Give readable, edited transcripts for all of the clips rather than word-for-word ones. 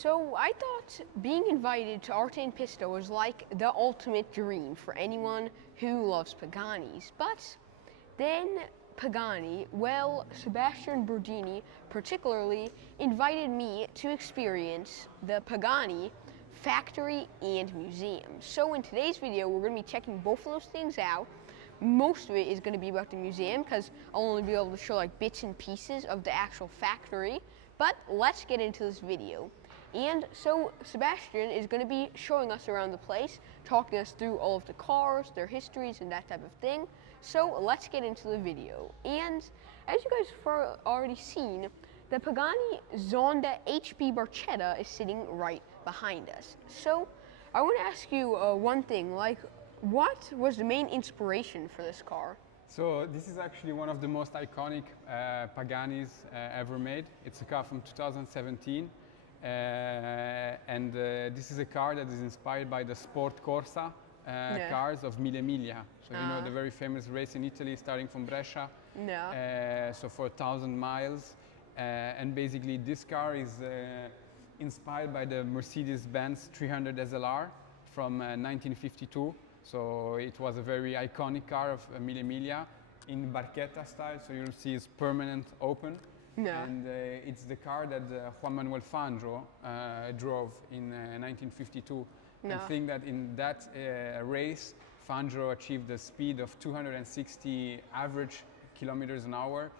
So I thought being invited to Arte and Pista was like the ultimate dream for anyone who loves Paganis. But then Pagani, well, Sebastian Burdini particularly, invited me to experience the Pagani factory and museum. So in today's video, we're going to be checking both of those things out. Most of it is going to be about the museum because I'll only be able to show like bits and pieces of the actual factory. But let's get into this video. And so Sebastian is going to be showing us around the place, talking us through all of the cars, their histories, and that type of thing. So let's get into the video. And as you guys have already seen, the Pagani Zonda HP Barchetta is sitting right behind us. So I want to ask you one thing, like what was the main inspiration for this car? So this is actually one of the most iconic Paganis ever made. It's a car from 2017. This is a car that is inspired by the Sport Corsa cars of Mille Miglia. So you know the very famous race in Italy starting from Brescia. So for 1,000 miles. And basically this car is inspired by the Mercedes-Benz 300 SLR from 1952. So it was a very iconic car of Mille Miglia in Barchetta style. So you'll see it's permanent open. And it's the car that Juan Manuel Fangio drove in 1952. I think that in that race, Fangio achieved a speed of 260 average kilometers an hour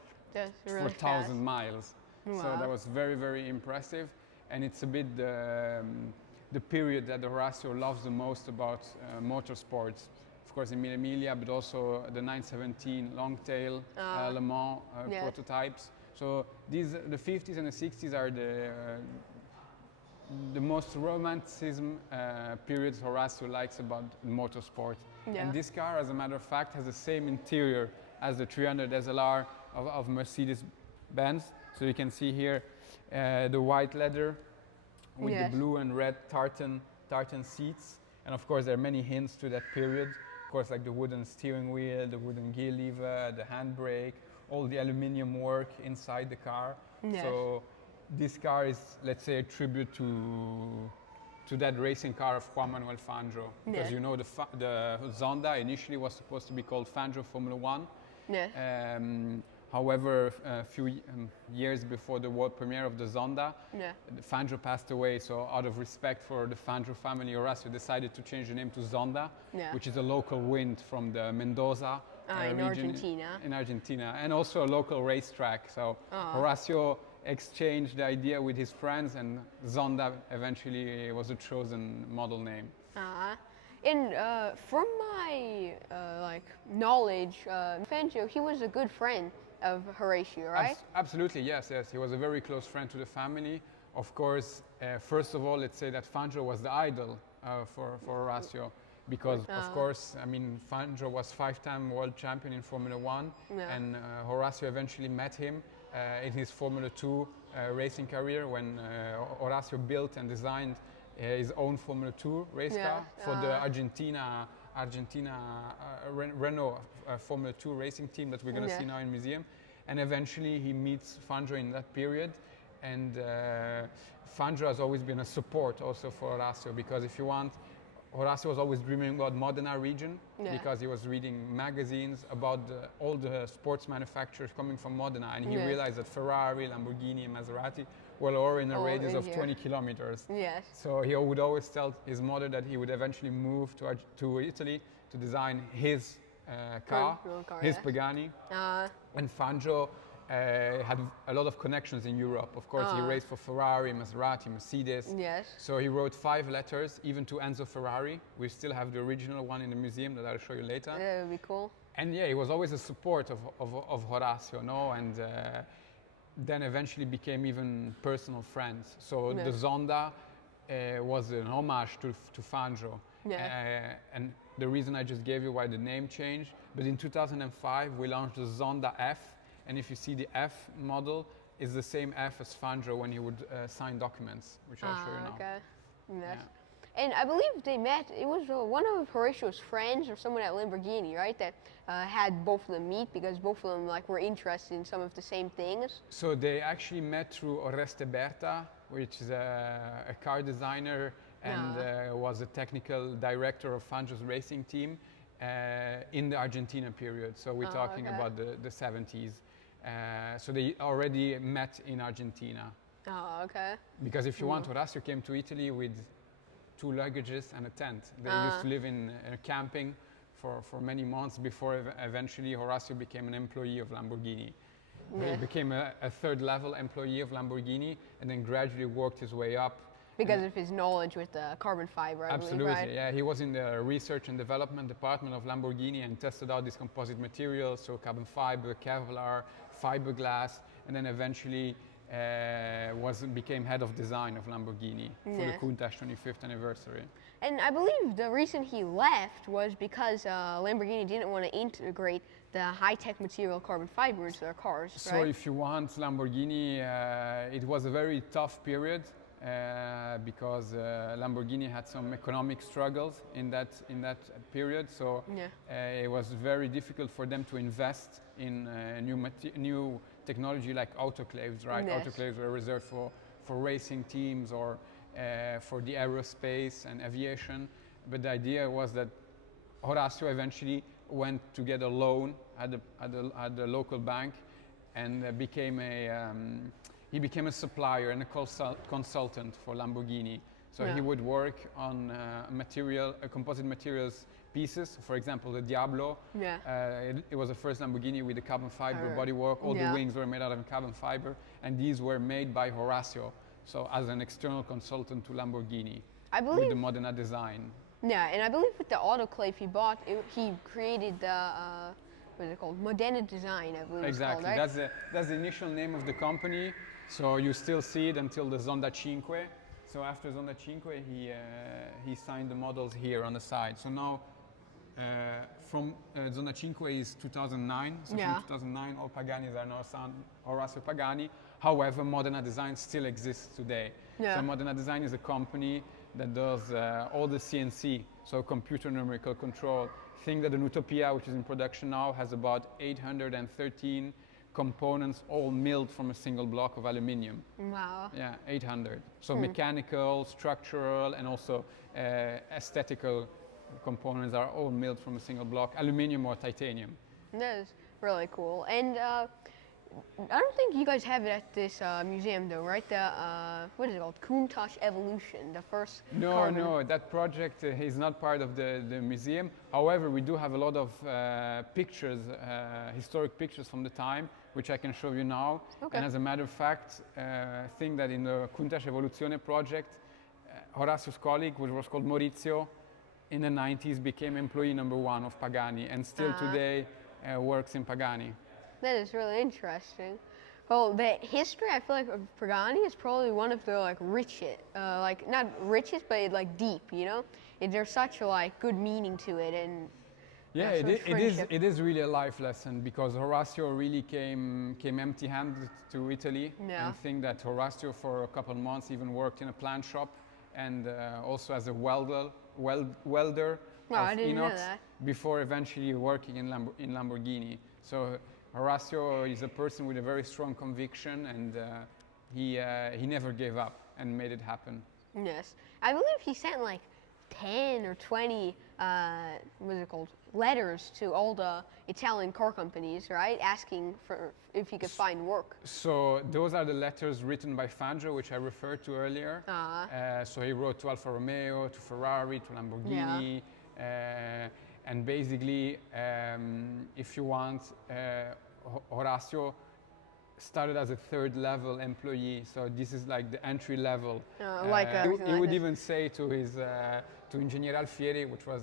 for 1,000 miles. So that was very, very impressive. And it's a bit the period that Horatio loves the most about motorsports. Of course, in Mille Miglia, but also the 917 long tail Le Mans prototypes. So these, the 50s and the 60s are the most romanticism periods Horatio likes about motorsport. And this car, as a matter of fact, has the same interior as the 300 SLR of Mercedes-Benz. So you can see here the white leather with the blue and red tartan seats. And of course, there are many hints to that period. Of course, like the wooden steering wheel, the wooden gear lever, the handbrake, all the aluminium work inside the car. So this car is, let's say, a tribute to that racing car of Juan Manuel Fangio. Because you know the Zonda initially was supposed to be called Fangio Formula One. However, a few years before the world premiere of the Zonda, Fangio passed away. So out of respect for the Fangio family, Horatio decided to change the name to Zonda, which is a local wind from the Mendoza region in Argentina, and also a local racetrack. So Horatio exchanged the idea with his friends, and Zonda eventually was a chosen model name. And from my knowledge, Fangio, he was a good friend of Horatio, right? Absolutely, yes. He was a very close friend to the family. Of course, first of all, let's say that Fangio was the idol for Horatio. Because, of course, I mean, Fangio was 5-time world champion in Formula One, and Horatio eventually met him in his Formula 2 racing career when Horatio built and designed his own Formula 2 race car for the Argentina Renault Formula 2 racing team that we're going to see now in museum. And eventually he meets Fangio in that period. And Fangio has always been a support also for Horatio, because if you want, Horatio was always dreaming about Modena region because he was reading magazines about all the sports manufacturers coming from Modena, and he realized that Ferrari, Lamborghini, and Maserati were all in a radius of 20 kilometers. So he would always tell his mother that he would eventually move to Italy to design his car, his Pagani. And Fangio had a lot of connections in Europe. Of course, he raced for Ferrari, Maserati, Mercedes. So he wrote 5 letters, even to Enzo Ferrari. We still have the original one in the museum that I'll show you later. That would be cool. And he was always a support of Horatio, no? And then eventually became even personal friends. So the Zonda was an homage to Fangio. And the reason I just gave you why the name changed, but in 2005 we launched the Zonda F. And if you see the F model, is the same F as Fangio when he would sign documents, which I'll show you now. And I believe they met, it was one of Horatio's friends or someone at Lamborghini, right? That had both of them meet because both of them were interested in some of the same things. So they actually met through Oreste Berta, which is a car designer and was a technical director of Fanjo's racing team in the Argentina period. So we're talking about the 70s. So they already met in Argentina. Oh, okay. Because if you want, Horacio came to Italy with 2 luggages and a tent. They used to live in camping for many months before eventually Horacio became an employee of Lamborghini. He became a 3rd level employee of Lamborghini and then gradually worked his way up. Because of his knowledge with the carbon fiber, I Absolutely, believe, right? yeah. He was in the research and development department of Lamborghini and tested out these composite materials, so carbon fiber, Kevlar, fiberglass, and then eventually became head of design of Lamborghini for the Countach 25th anniversary. And I believe the reason he left was because Lamborghini didn't want to integrate the high-tech material carbon fiber into their cars, So right? if you want, Lamborghini, it was a very tough period because Lamborghini had some economic struggles in that period. So it was very difficult for them to invest in new technology like autoclaves, right? Yes. Autoclaves were reserved for racing teams or for the aerospace and aviation. But the idea was that Horacio eventually went to get a loan at the local bank and became a supplier and a consultant for Lamborghini. So he would work on composite materials pieces. For example, the Diablo. It was the first Lamborghini with the carbon fiber bodywork. All the wings were made out of carbon fiber, and these were made by Horacio. So as an external consultant to Lamborghini, I believe, with the Modena design. Yeah, and I believe with the autoclave he bought, he created the what is it called? Modena design, I believe. Exactly. It's called, right? That's the initial name of the company. So you still see it until the Zonda Cinque. So after Zonda Cinque, he signed the models here on the side. So now from Zonda Cinque is 2009. So from 2009, all Paganis are now Horacio Pagani. However, Modena Design still exists today. So Modena Design is a company that does all the CNC, so computer numerical control. Think that an Utopia, which is in production now, has about 813 components all milled from a single block of aluminium. Wow. Yeah, 800. So mechanical, structural, and also aesthetical components are all milled from a single block, aluminium or titanium. That is really cool. And I don't think you guys have it at this museum though, right? The, what is it called? Countach Evolution, the first carbon. No, that project is not part of the museum. However, we do have a lot of pictures, historic pictures from the time, which I can show you now. Okay. And as a matter of fact, I think that in the Countach Evoluzione project, Horacio's colleague, which was called Maurizio, in the 90s became employee number 1 of Pagani and still today works in Pagani. That is really interesting. Well, the history, I feel like, of Pagani is probably one of the like richest, like not richest, but like deep. You know, there's such a like good meaning to it, and yeah, it is really a life lesson because Horacio really came empty-handed to Italy. And I think that Horacio for a couple of months even worked in a plant shop and also as a welder of inox before eventually working in Lamborghini. So Horacio is a person with a very strong conviction, and he never gave up and made it happen. Yes, I believe he sent like 10 or 20, what is it called, letters to all the Italian car companies, right, asking for if he could find work. So those are the letters written by Fanjo, which I referred to earlier. So he wrote to Alfa Romeo, to Ferrari, to Lamborghini. And basically, if you want, Horacio started as a 3rd level employee, so this is like the entry level. He would even say to his to Engineer Alfieri, which was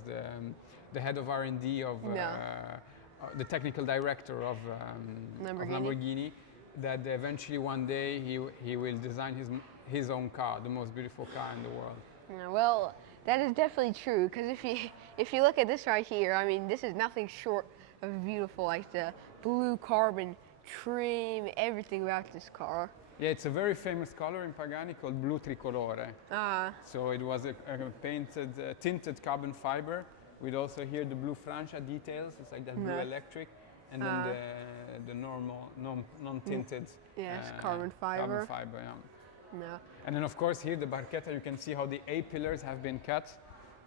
the head of R&D of the technical director of Lamborghini, that eventually one day he will design his own car, the most beautiful car in the world. Yeah, well, that is definitely true, because if you look at this right here, I mean, this is nothing short of beautiful, like the blue carbon trim, everything about this car. Yeah, it's a very famous color in Pagani called blue tricolore. So it was a painted, tinted carbon fiber with also here the blue Francia details. It's like that blue electric, and then the normal non-tinted carbon fiber. Carbon fiber, No. And then, of course, here the Barchetta, you can see how the A-pillars have been cut.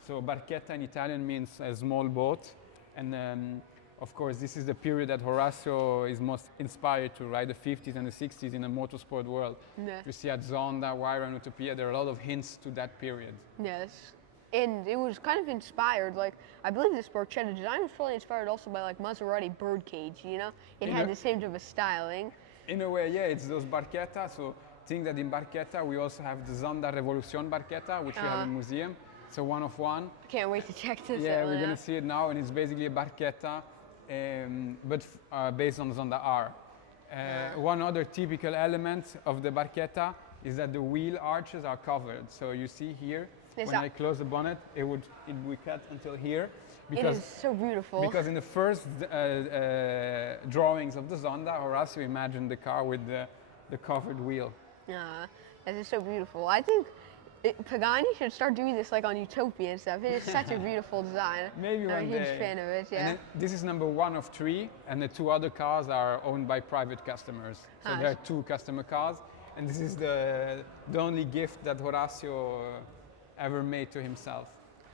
So Barchetta in Italian means a small boat. And of course, this is the period that Horatio is most inspired to, right? The 50s and the 60s in the motorsport world. Yeah. You see at Zonda, Huayra, and Utopia, there are a lot of hints to that period. Yes. And it was kind of inspired, like, I believe this Barchetta design was probably inspired also by, like, Maserati birdcage, you know? It had the same type of styling. In a way, yeah, it's those Barchetta. So think that in Barchetta, we also have the Zonda Revolution Barchetta, which we have in the museum. It's a one of one. I can't wait to check this out. Yeah, we're going to see it now, and it's basically a Barchetta, but based on the Zonda R. One other typical element of the Barchetta is that the wheel arches are covered. So you see here, when I close the bonnet, it would cut until here. Because, it is so beautiful. Because in the first drawings of the Zonda, Horatio imagined the car with the covered wheel. Yeah, that is so beautiful. I think Pagani should start doing this like on Utopia and stuff. It is such a beautiful design. Maybe one day. I'm a huge fan of it, yeah. And then this is number 1 of 3, and the 2 other cars are owned by private customers. So there are 2 customer cars, and this is the only gift that Horatio ever made to himself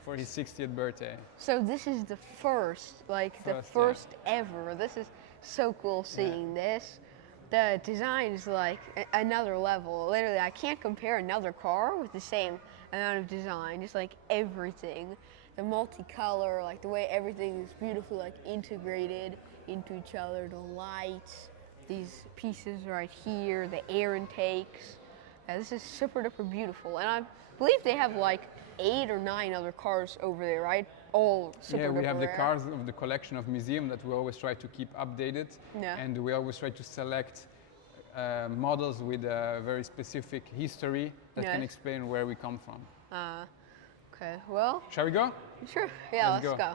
for his 60th birthday. So this is the first, the first ever. This is so cool seeing this. The design is like another level. Literally, I can't compare another car with the same amount of design. Just like everything, the multicolor, like the way everything is beautifully like integrated into each other. The lights, these pieces right here, the air intakes. This is super duper beautiful, and I believe they have like 8 or 9 other cars over there, right? All super Yeah, we duper have the rare. cars of the collection of museum that we always try to keep updated. Yeah. And we always try to select models with a very specific history that can explain where we come from. Okay, well. Shall we go? Sure, yeah, Let's let's go.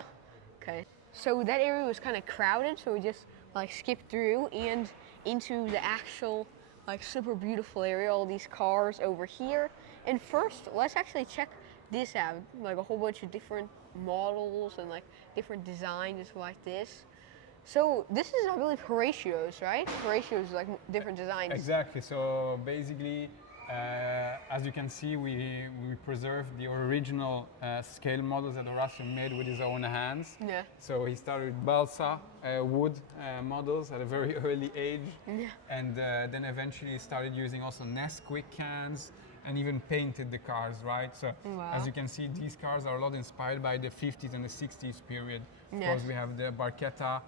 Okay, so that area was kind of crowded, so we just like skipped through and into the actual like super beautiful area, all these cars over here. And first, let's actually check this out, like a whole bunch of different models and like different designs like this. So this is, I believe, Horatio's, right? Horatio's like different designs. Exactly. So basically, as you can see, we preserved the original scale models that Horatio made with his own hands. Yeah. So he started with balsa wood models at a very early age. Yeah. And then eventually started using also Nesquik cans and even painted the cars, right? So as you can see, these cars are a lot inspired by the 50s and the 60s period. Of course, we have the Barchetta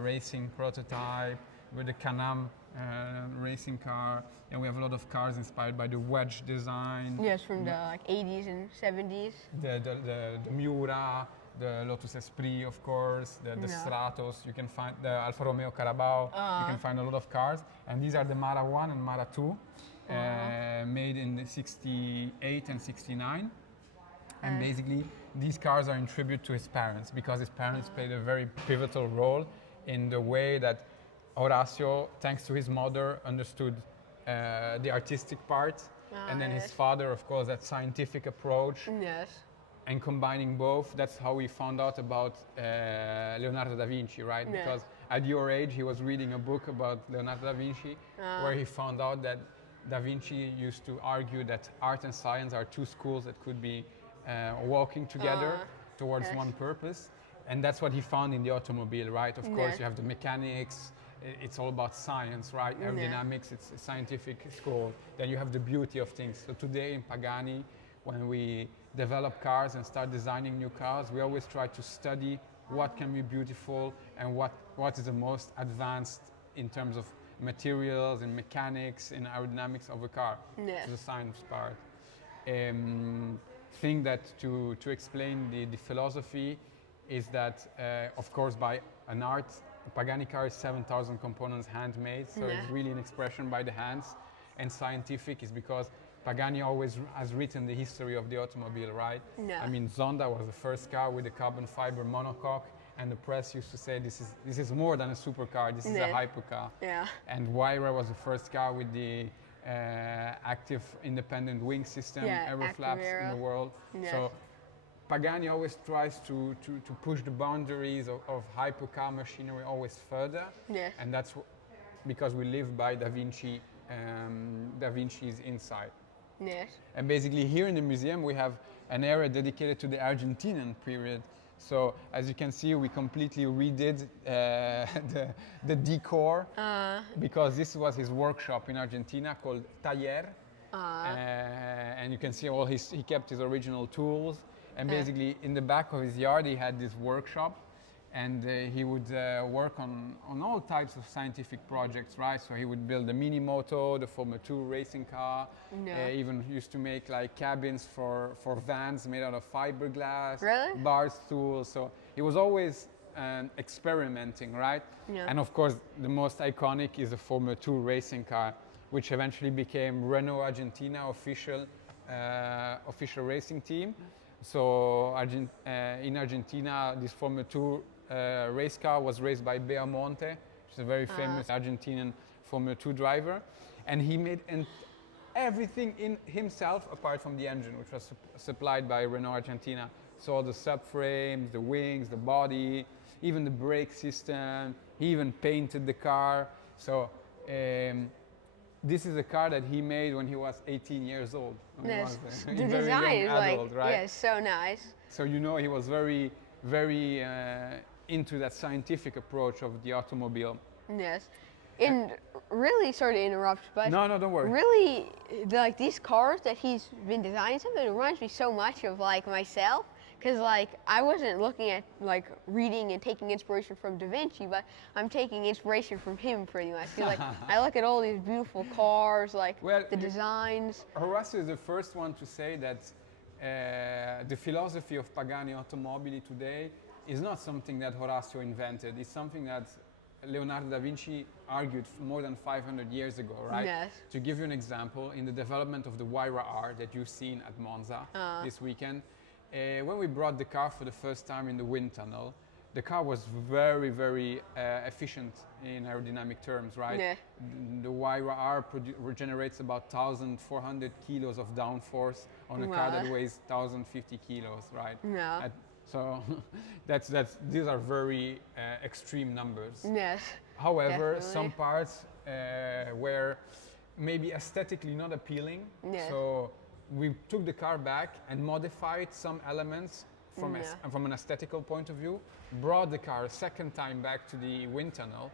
racing prototype with the Can-Am racing car, and we have a lot of cars inspired by the wedge design. Yes, from the like 80s and 70s. The Miura, the Lotus Esprit, of course, the Stratos. You can find the Alfa Romeo Carabao. You can find a lot of cars, and these are the Mara 1 and Mara 2. Made in the 68 and 69. And basically, these cars are in tribute to his parents, because his parents played a very pivotal role in the way that Horatio, thanks to his mother, understood the artistic part. And then his father, of course, that scientific approach. Yes. And combining both, that's how we found out about Leonardo da Vinci, right? Yeah. Because at your age, he was reading a book about Leonardo da Vinci, where he found out that Da Vinci used to argue that art and science are 2 schools that could be walking together towards one purpose. And that's what he found in the automobile, right? Of course, you have the mechanics, it's all about science, right? Aerodynamics, it's a scientific school. Then you have the beauty of things. So today in Pagani, when we develop cars and start designing new cars, we always try to study what can be beautiful and what is the most advanced in terms of materials and mechanics and aerodynamics of a car. Yes. The science part. Thing that to explain the philosophy is that, of course, by an art, a Pagani car is 7,000 components handmade, so it's really an expression by the hands. And scientific is because Pagani always has written the history of the automobile, right? I mean, Zonda was the first car with a carbon fiber monocoque, and the press used to say this is more than a supercar, this is a hypercar. Yeah. And Huayra was the first car with the active independent wing system, aeroflaps in the world. So Pagani always tries to push the boundaries of hypercar machinery always further. And that's because we live by Da Vinci Da Vinci's inside. Yes. And basically here in the museum we have an area dedicated to the Argentinian period. So as you can see, we completely redid the decor because this was his workshop in Argentina called Taller. And you can see he kept his original tools. And basically in the back of his yard he had this workshop, and he would work on all types of scientific projects, right? So he would build the mini moto, the Formula 2 racing car, even used to make like cabins for vans made out of fiberglass, bar stools. So he was always experimenting, right? Yeah. And of course, the most iconic is the Formula 2 racing car, which eventually became Renault Argentina official racing team. So in Argentina, this Formula 2 race car was raced by Beamonte, which is a very famous Argentinian Formula 2 driver. And he made everything in himself apart from the engine, which was supplied by Renault Argentina. So all the subframes, the wings, the body, even the brake system. He even painted the car. So this is a car that he made when he was 18 years old. Yes. He was The a very design young is adult, like, right? yes, so nice. So you know he was very, very into that scientific approach of the automobile. Yes. And really, sorry to interrupt, but No, don't worry. really, like these cars that he's been designing, it reminds me so much of like myself. Because like I wasn't looking at like reading and taking inspiration from Da Vinci, but I'm taking inspiration from him pretty much. Like I look at all these beautiful cars, like the designs. Horatio is the first one to say that the philosophy of Pagani Automobili today is not something that Horatio invented. It's something that Leonardo da Vinci argued more than 500 years ago, right? Yes. To give you an example, in the development of the Huayra R that you've seen at Monza this weekend, when we brought the car for the first time in the wind tunnel, the car was very, very efficient in aerodynamic terms, right? Yeah. The Huayra R regenerates about 1,400 kilos of downforce on a car that weighs 1,050 kilos, right? Yeah. So these are very extreme numbers. Yes. However, definitely. some parts were maybe aesthetically not appealing. Yes. So we took the car back and modified some elements from an aesthetical point of view, brought the car a second time back to the wind tunnel,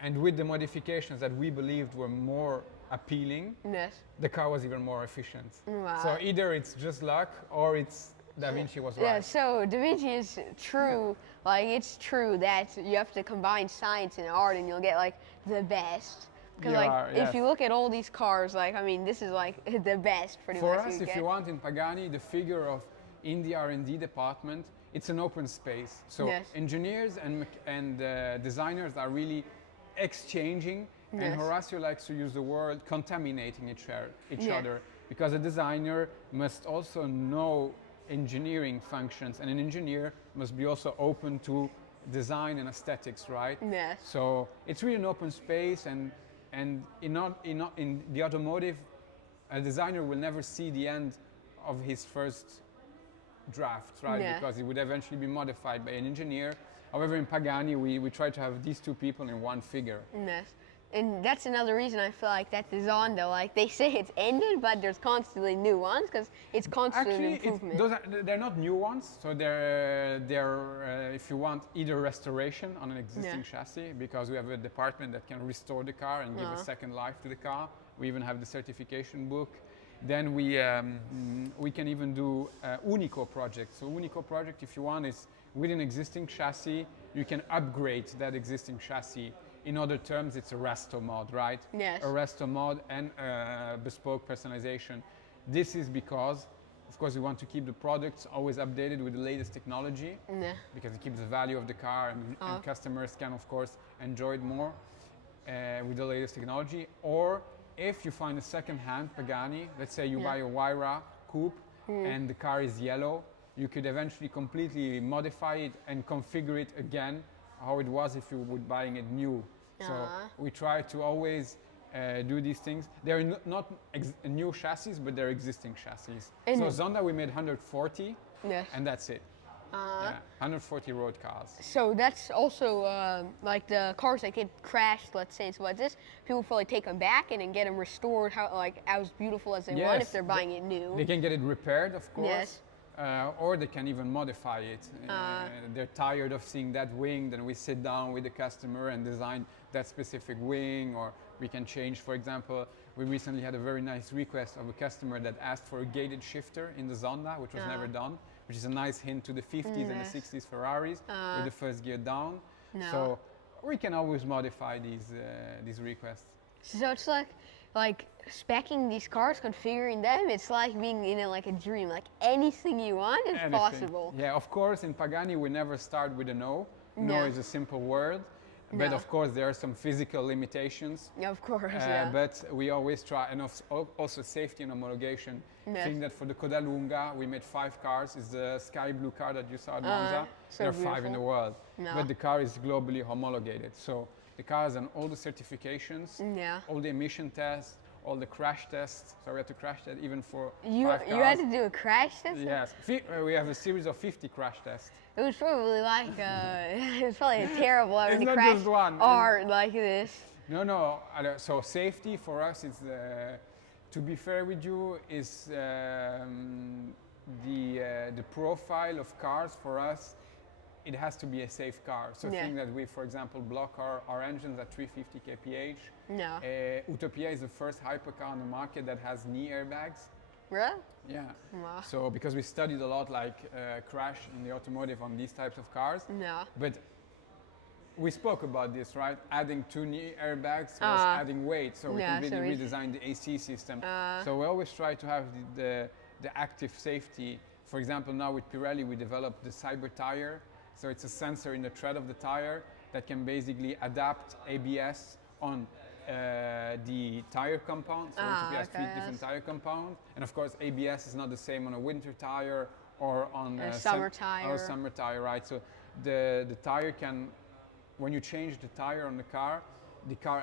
and with the modifications that we believed were more appealing, the car was even more efficient. Wow. So either it's just luck or it's Da Vinci was right. Yeah, so Da Vinci is true. Like it's true that you have to combine science and art, and you'll get like the best. Because if you look at all these cars, like I mean, this is like the best pretty much. For us, if you want in Pagani, the figure of in the R&D department, it's an open space. So engineers and designers are really exchanging, and Horatio likes to use the word contaminating each other, because a designer must also know engineering functions, and an engineer must be also open to design and aesthetics, right? Yes. So it's really an open space, and in the automotive, a designer will never see the end of his first draft, right? Yeah. Because it would eventually be modified by an engineer. However, in Pagani, we try to have these two people in one figure. Yes. And that's another reason I feel like that the Zonda, like they say it's ended, but there's constantly new ones because it's constant improvement. They're not new ones, so they're if you want, either restoration on an existing chassis, because we have a department that can restore the car and give a second life to the car. We even have the certification book. Then we can even do Unico projects. So Unico project, if you want, is with an existing chassis, you can upgrade that existing chassis. In other terms, it's a resto mod, right? Yes. A resto mod and bespoke personalization. This is because, of course, we want to keep the products always updated with the latest technology, because it keeps the value of the car, and customers can, of course, enjoy it more with the latest technology. Or if you find a second-hand Pagani, let's say you buy a Huayra coupe and the car is yellow, you could eventually completely modify it and configure it again how it was if you were buying it new. So we try to always do these things. They're not new chassis, but they're existing chassis. And so Zonda we made 140, and that's it. Yeah, 140 road cars. So that's also like the cars that get crashed, let's say, so like this, people probably take them back and then get them restored as beautiful as they want if they're buying it new. They can get it repaired, of course. Yes. Or they can even modify it. They're tired of seeing that wing, then we sit down with the customer and design that specific wing, or we can change. For example, we recently had a very nice request of a customer that asked for a gated shifter in the Zonda, which was never done, which is a nice hint to the 50s and the 60s Ferraris with the first gear down. So we can always modify these requests. So it's like speccing these cars, configuring them, it's like being in a dream. Like anything you want is possible. Yeah, of course, in Pagani we never start with a no. No is a simple word. But of course there are some physical limitations. Yeah, of course, But we always try, and also safety and homologation. I think that for the Codalunga we made 5 cars. It's the sky blue car that you saw at Monza. So there are 5 in the world. But the car is globally homologated. So the car has all the certifications, all the emission tests, all the crash tests. So we had to crash that even for 5 cars. You had to do a crash test? Yes, we have a series of 50 crash tests. It was probably it was probably terrible having to not crash just one. R like this. No. So safety for us is, to be fair with you, is the profile of cars for us. It has to be a safe car. So think that we, for example, block our engines at 350 kph. Utopia is the first hypercar on the market that has knee airbags. Really? Yeah. Wow. So because we studied a lot crash in the automotive on these types of cars. But we spoke about this, right? Adding 2 knee airbags was adding weight, so we completely redesigned the AC system. So we always try to have the active safety. For example, now with Pirelli we developed the Cyber Tire. So it's a sensor in the tread of the tire that can basically adapt ABS on the tire compound. So it has 3 different tire compounds. And of course ABS is not the same on a winter tire or on a summer tire, right? So the tire can, when you change the tire on the car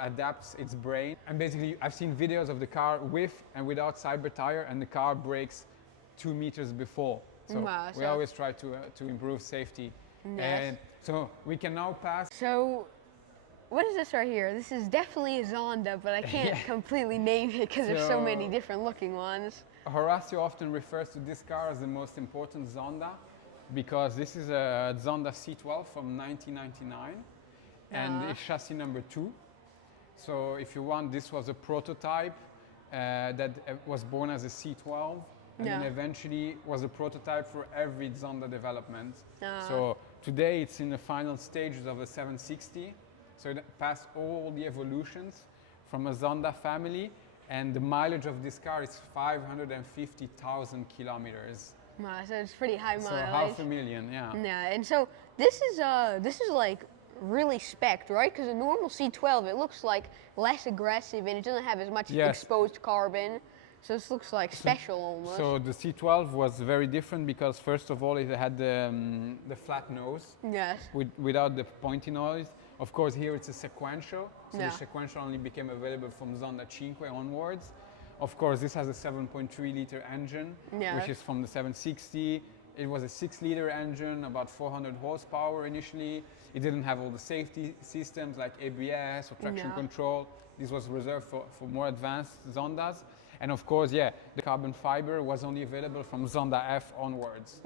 adapts its brain. And basically I've seen videos of the car with and without Cyber Tire, and the car brakes 2 meters before. So we always try to improve safety. And so we can now pass. So what is this right here? This is definitely a Zonda, but I can't completely name it because there's so many different looking ones. Horatio often refers to this car as the most important Zonda because this is a Zonda C12 from 1999 and it's chassis number 2. So if you want, this was a prototype that was born as a C12 and then eventually was a prototype for every Zonda development. So today it's in the final stages of a 760. So it passed all the evolutions from a Zonda family, and the mileage of this car is 550,000 kilometers. Wow, so it's pretty high mileage. So 500,000, yeah. Yeah, and so this is like really spec'd, right? Because a normal C12, it looks like less aggressive and it doesn't have as much exposed carbon. So this looks like special almost. So the C12 was very different because first of all it had the flat nose. Yes. Without the pointy nose. Of course here it's a sequential. So the sequential only became available from Zonda Cinque onwards. Of course this has a 7.3 liter engine, which is from the 760. It was a 6-liter engine, about 400 horsepower initially. It didn't have all the safety systems like ABS or traction control. This was reserved for more advanced Zondas. And of course, the carbon fiber was only available from Zonda F onwards.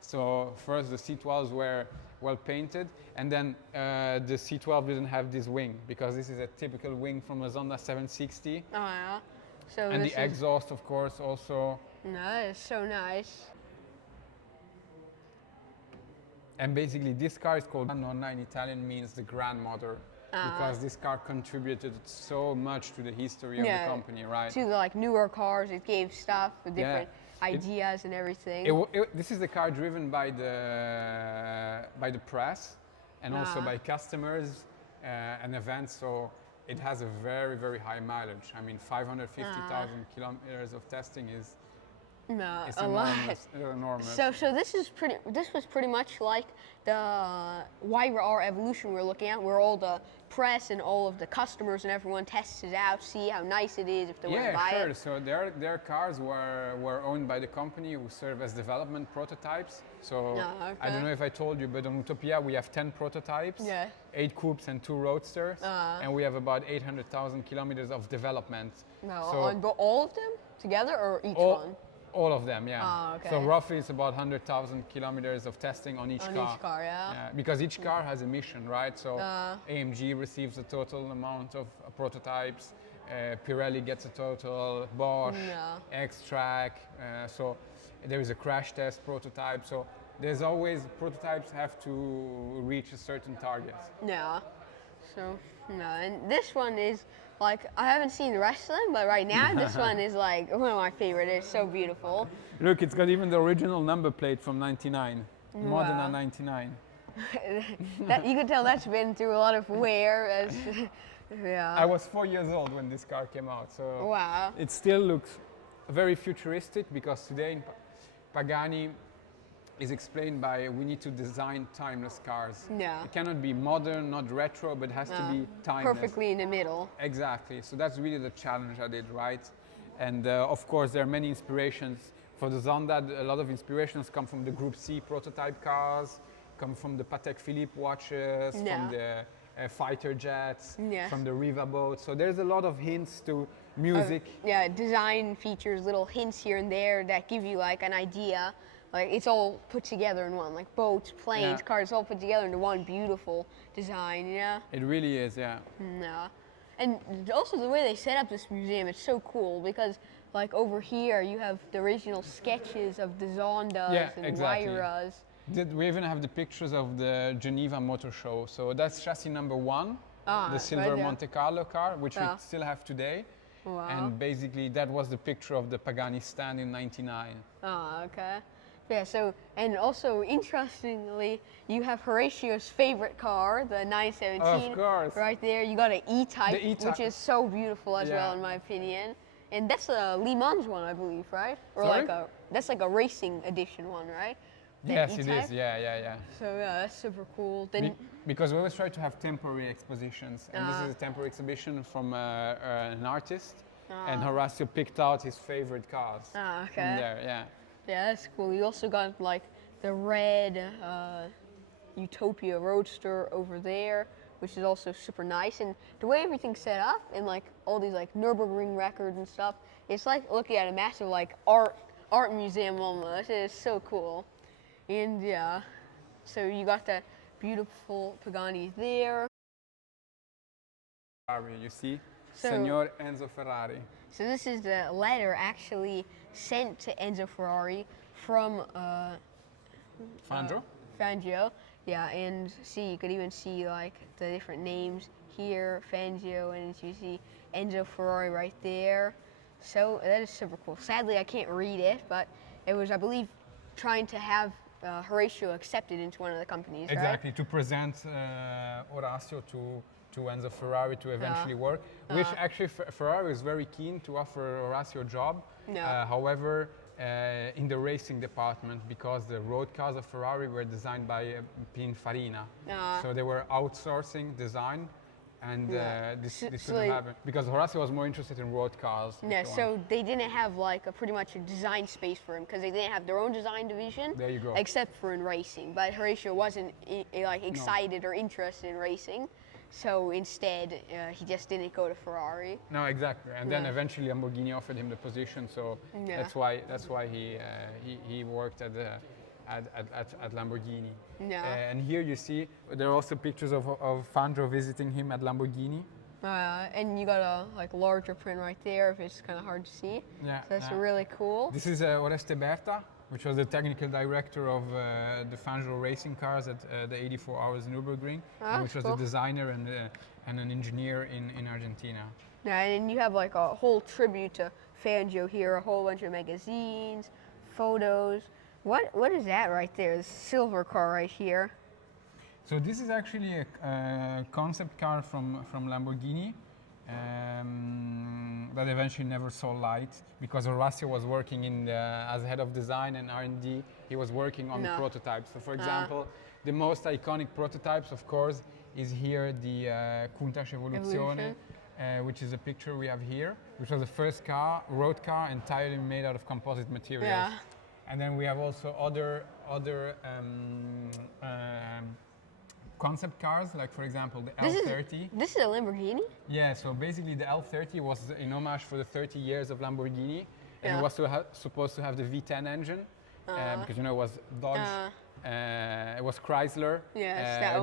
So first the C12s were well painted, and then the C12 didn't have this wing because this is a typical wing from a Zonda 760. So and the exhaust, of course, also. Nice, so nice. And basically this car is called Nonna in Italian, means the grandmother. Because this car contributed so much to the history of the company, right? To the newer cars, it gave stuff with different ideas and everything. This is the car driven by the press and also by customers and events. So it has a very, very high mileage. I mean, 550,000 kilometers of testing is No, It's a enormous. lot. It's enormous. So this was pretty much like the Huayra R evolution we're looking at, where all the press and all of the customers and everyone tests it out, see how nice it is, if they want to buy sure. it. So their cars were owned by the company who serve as development prototypes. So I don't know if I told you, but on Utopia we have 10 prototypes, 8 coupes and 2 roadsters, and we have about 800,000 kilometers of development. No, so on all of them together or each one? All of them, yeah. Oh, okay. So roughly it's about 100,000 kilometers of testing on each car. On each car, yeah. Because each car has a mission, right? So AMG receives a total amount of prototypes, Pirelli gets a total, Bosch, X-Track, so there is a crash test prototype. So there's always, prototypes have to reach a certain target. Yeah. So, and this one is, like, I haven't seen the rest of them, but right now this one is like one of my favorite. It's so beautiful. Look, it's got even the original number plate from 99, Modena 99. That, you can tell that's been through a lot of wear. I was 4 years old when this car came out, so it still looks very futuristic, because today in Pagani is explained by we need to design timeless cars. It cannot be modern, not retro, but it has to be timeless. Perfectly in the middle. Exactly. So that's really the challenge I did, right? And of course, there are many inspirations. For the Zonda, a lot of inspirations come from the Group C prototype cars, come from the Patek Philippe watches, from the fighter jets, from the Riva boats. So there's a lot of hints to music. Design features, little hints here and there that give you like an idea. Like, it's all put together in one, like boats, planes, cars, all put together into one beautiful design, It really is, And also the way they set up this museum, it's so cool, because like over here you have the original sketches of the Zondas and Huayras. We even have the pictures of the Geneva Motor Show. So that's chassis number 1, the silver Monte Carlo car, which we still have today. And basically that was the picture of the Pagani stand in '99. Yeah, so, and also interestingly, you have Horatio's favorite car, the 917. Of course. Right there. You got an E-Type, which is so beautiful as well, in my opinion. And that's a Le Mans one, I believe, right? Or that's like a racing edition one, right? Yes, it is. Yeah. So that's super cool. Because we always try to have temporary expositions, and this is a temporary exhibition from an artist, and Horatio picked out his favorite cars from there. Yeah, that's cool. You also got like the red Utopia Roadster over there, which is also super nice. And the way everything's set up, and like all these like Nürburgring records and stuff, it's like looking at a massive like art museum almost. It is so cool. And so you got that beautiful Pagani there. Ferrari, you see, Signor Enzo Ferrari. So this is the letter actually sent to Enzo Ferrari from Fangio. Yeah, and see, you could even see like the different names here, Fangio, and you see Enzo Ferrari right there. So that is super cool. Sadly, I can't read it, but it was, I believe, trying to have Horatio accepted into one of the companies. Exactly, to present Horatio to Enzo Ferrari to eventually work, which actually Ferrari is very keen to offer Horatio a job. However, in the racing department, because the road cars of Ferrari were designed by Pininfarina. So they were outsourcing design, and this couldn't happen because Horatio was more interested in road cars. So they didn't have like pretty much a design space for him, because they didn't have their own design division. There you go. Except for in racing, but Horatio wasn't like excited or interested in racing. So instead, he just didn't go to Ferrari. No, exactly. And then eventually Lamborghini offered him the position. So that's why he worked at Lamborghini. And here you see there are also pictures of Fangio visiting him at Lamborghini. And you got a like larger print right there if it's kind of hard to see. So that's really cool. This is Oreste Berta, which was the technical director of the Fangio racing cars at the 84 Hours Nürburgring, which was a designer and an engineer in Argentina. And you have like a whole tribute to Fangio here, a whole bunch of magazines, photos. What is that right there? This silver car right here. So this is actually a concept car from Lamborghini, that eventually never saw light because Horatio was working as head of design and R&D. He was working on the prototypes. So, for example, the most iconic prototypes, of course, is here the Countach Evoluzione, which is a picture we have here, which was the first road car entirely made out of composite materials. Yeah. And then we have also other concept cars, like for example the L30. This is a Lamborghini? Yeah, so basically the L30 was in homage for the 30 years of Lamborghini, and it was supposed to have the V10 engine, because it was Dodge, it was Chrysler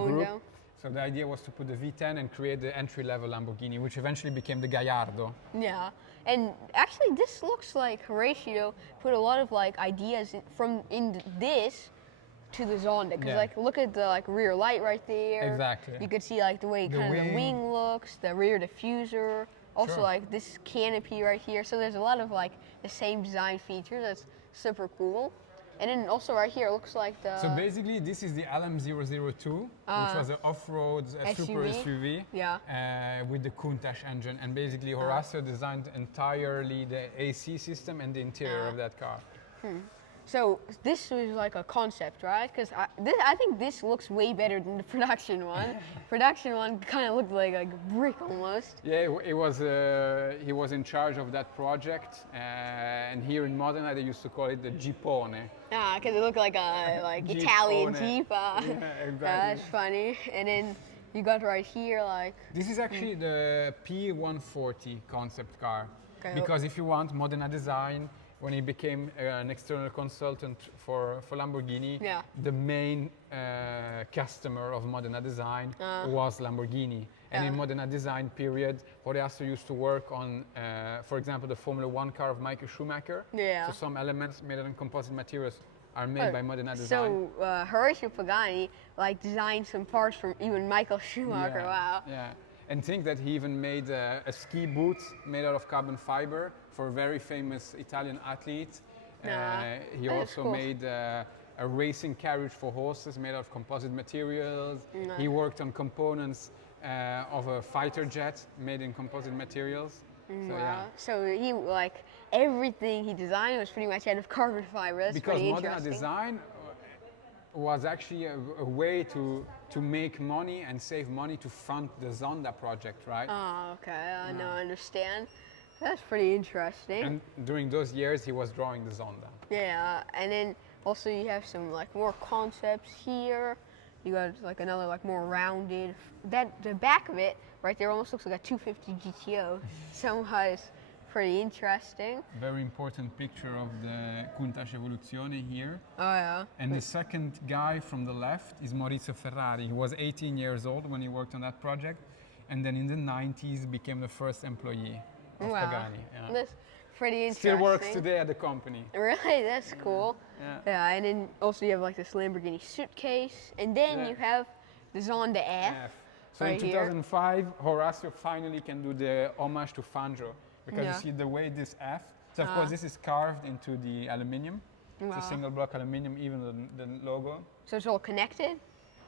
group. So the idea was to put the V10 and create the entry-level Lamborghini, which eventually became the Gallardo. Yeah, and actually this looks like Horatio put a lot of like ideas in this to the Zonda, because like look at the rear light right there. Exactly. You could see like the way the wing looks, the rear diffuser, also like this canopy right here. So there's a lot of like the same design features. That's super cool. And then also right here, it looks like the... So basically, this is the LM002, which was an off-road super SUV with the Countach engine. And basically, Horatio designed entirely the AC system and the interior of that car. So this was like a concept, right? Because I think this looks way better than the production one. Production one kind of looked like a brick almost. Yeah, he was in charge of that project, and here in Modena they used to call it the Jeepone. Because it looked like a Italian Jeep. Yeah, exactly. That's funny. And then you got right here like... This is actually the P140 concept car. Because if you want Modena design, when he became an external consultant for Lamborghini, the main customer of Modena design was Lamborghini. And in Modena design period, Horatio used to work on, for example, the Formula 1 car of Michael Schumacher. So some elements made in composite materials are made by Modena design. So Horatio Pagani like designed some parts from even Michael Schumacher. Wow. Yeah. And think that he even made a ski boot made out of carbon fiber for a very famous Italian athlete. He also made a racing carriage for horses made out of composite materials. He worked on components of a fighter jet made in composite materials. So he like everything he designed was pretty much out of carbon fiber. That's because pretty Modena interesting. design was actually a way to make money and save money to fund the Zonda project, right? Oh, okay. I understand. That's pretty interesting. And during those years, he was drawing the Zonda. Yeah, and then also you have some like more concepts here. You got like another like more rounded. The back of it right there almost looks like a 250 GTO. Somehow it's pretty interesting. Very important picture of the Countach Evoluzione here. Oh yeah. And the second guy from the left is Maurizio Ferrari. He was 18 years old when he worked on that project, and then in the 90s became the first employee of Pagani. Yeah. That's pretty interesting. Still works today at the company. Really? That's cool. Yeah, and then also you have like this Lamborghini suitcase, and then you have the Zonda F. So in 2005, Horatio finally can do the homage to Fangio, because you see the way this F, so of course this is carved into the aluminium. It's a single block aluminium, even the logo. So it's all connected?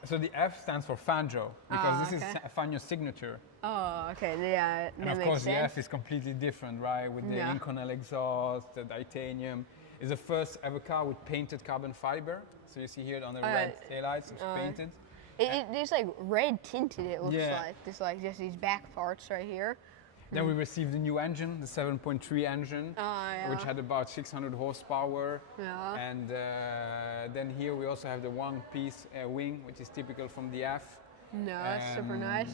So the F stands for Fangio, because this is Fangio's signature. Oh, okay, yeah, that and of makes course sense. The F is completely different, right? With the Inconel exhaust, the titanium. It's the first ever car with painted carbon fiber. So you see here on the red taillights, it's painted. It's like red tinted, it looks like. There's like just these back parts right here. Then we received the new engine, the 7.3 engine, which had about 600 horsepower. And then here we also have the one-piece wing, which is typical from the F. That's super nice.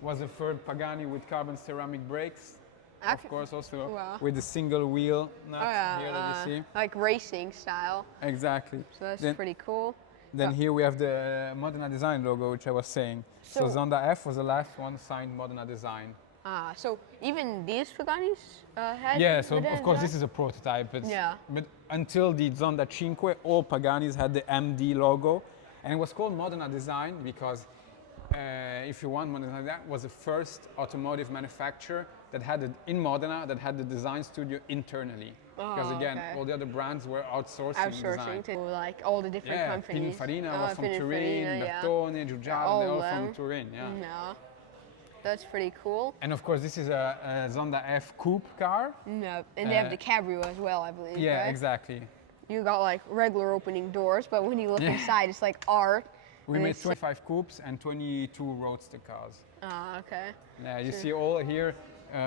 Was the third Pagani with carbon ceramic brakes. Of course, also with the single wheel nuts here that you see. Like racing style. Exactly. So that's pretty cool. Then here we have the Modena Design logo, which I was saying. So Zonda F was the last one signed Modena Design. So even these Paganis had so of course this is a prototype. But until the Zonda Cinque, all Paganis had the MD logo. And it was called Modena Design because if you want, Modena Design was the first automotive manufacturer that had in Modena that had the design studio internally. Because again, all the other brands were outsourcing design. To like all the different companies. Pininfarina was from Turin, Bertone, Giugiaro, they're all from Turin. That's pretty cool. And of course, this is a Zonda F coupe car. No, and they have the cabrio as well, I believe. Yeah, right? exactly. You got like regular opening doors, but when you look inside, it's like art. We made 25 coupes and 22 roadster cars. Ah, okay. Yeah, you see all here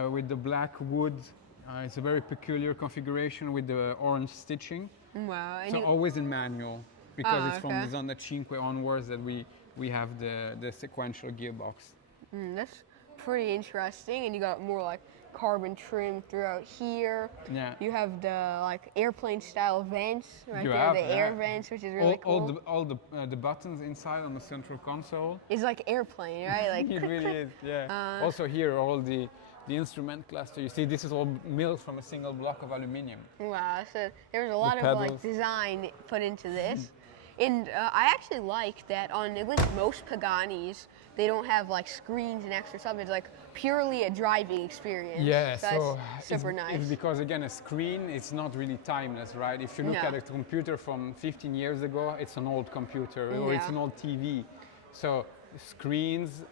with the black wood. It's a very peculiar configuration with the orange stitching. Wow. And so always in manual, because it's from the Zonda Cinque onwards that we have the sequential gearbox. That's pretty interesting, and you got more like carbon trim throughout here. Yeah. You have the like airplane style vents right You there, have, the air vents, which is really cool. All the buttons inside on the central console. It's like airplane, right? Like It really is, yeah. Also here, all the instrument cluster. You see, this is all milled from a single block of aluminium. Wow, so there was a lot of like design put into this. And I actually like that on at least most Paganis, they don't have like screens and extra stuff. It's like purely a driving experience. Yeah, so that's super nice. It's because again, a screen, it's not really timeless, right? If you look at a computer from 15 years ago, it's an old computer or it's an old TV. So screens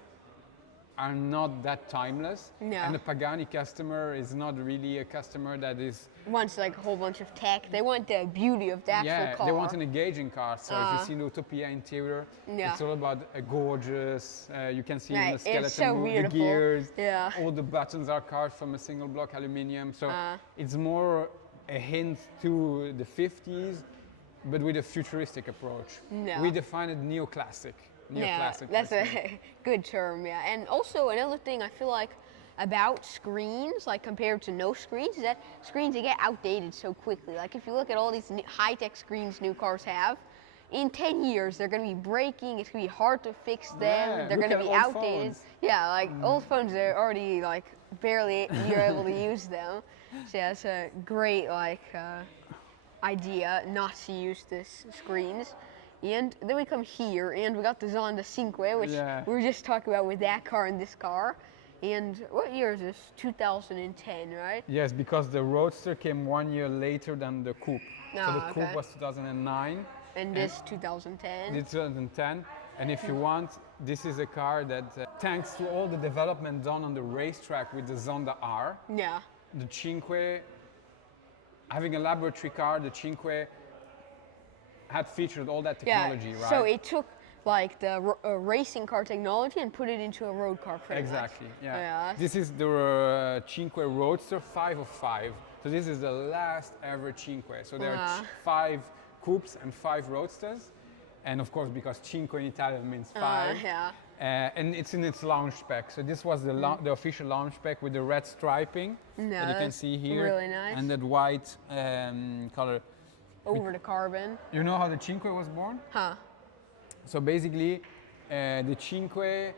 are not that timeless. No. And the Pagani customer is not really a customer that is... wants like a whole bunch of tech. They want the beauty of the actual car. They want an engaging car. So if you see the Utopia interior, it's all about a gorgeous, you can see in the skeleton, the gears, all the buttons are carved from a single block aluminium. So it's more a hint to the 50s, but with a futuristic approach. We define it neoclassic. That's a good term, And also another thing I feel like about screens, like compared to no screens, is that screens, they get outdated so quickly. Like if you look at all these high-tech screens new cars have, in 10 years they're going to be breaking, it's going to be hard to fix them, they're going to be outdated. Phones. Yeah, like old phones, they're already like barely you're able to use them. So yeah, it's a great like idea not to use this screens. And then we come here, and we got the Zonda Cinque, which we were just talking about with that car and this car. And what year is this? 2010, right? Yes, because the Roadster came 1 year later than the Coupe. So the Coupe was 2009. And this 2010? This 2010. And if you want, this is a car that, thanks to all the development done on the racetrack with the Zonda R, the Cinque, having a laboratory car, the Cinque had featured all that technology, right? So it took like the racing car technology and put it into a road car pretty Exactly, much. This is the Cinque Roadster 505. So this is the last ever Cinque. So there are 5 coupes and 5 roadsters. And of course, because Cinque in Italian means 5. And it's in its launch spec. So this was the official launch spec with the red striping that you can see here. Really nice. And that white color. Over the carbon. You know how the Cinque was born? So basically, the Cinque,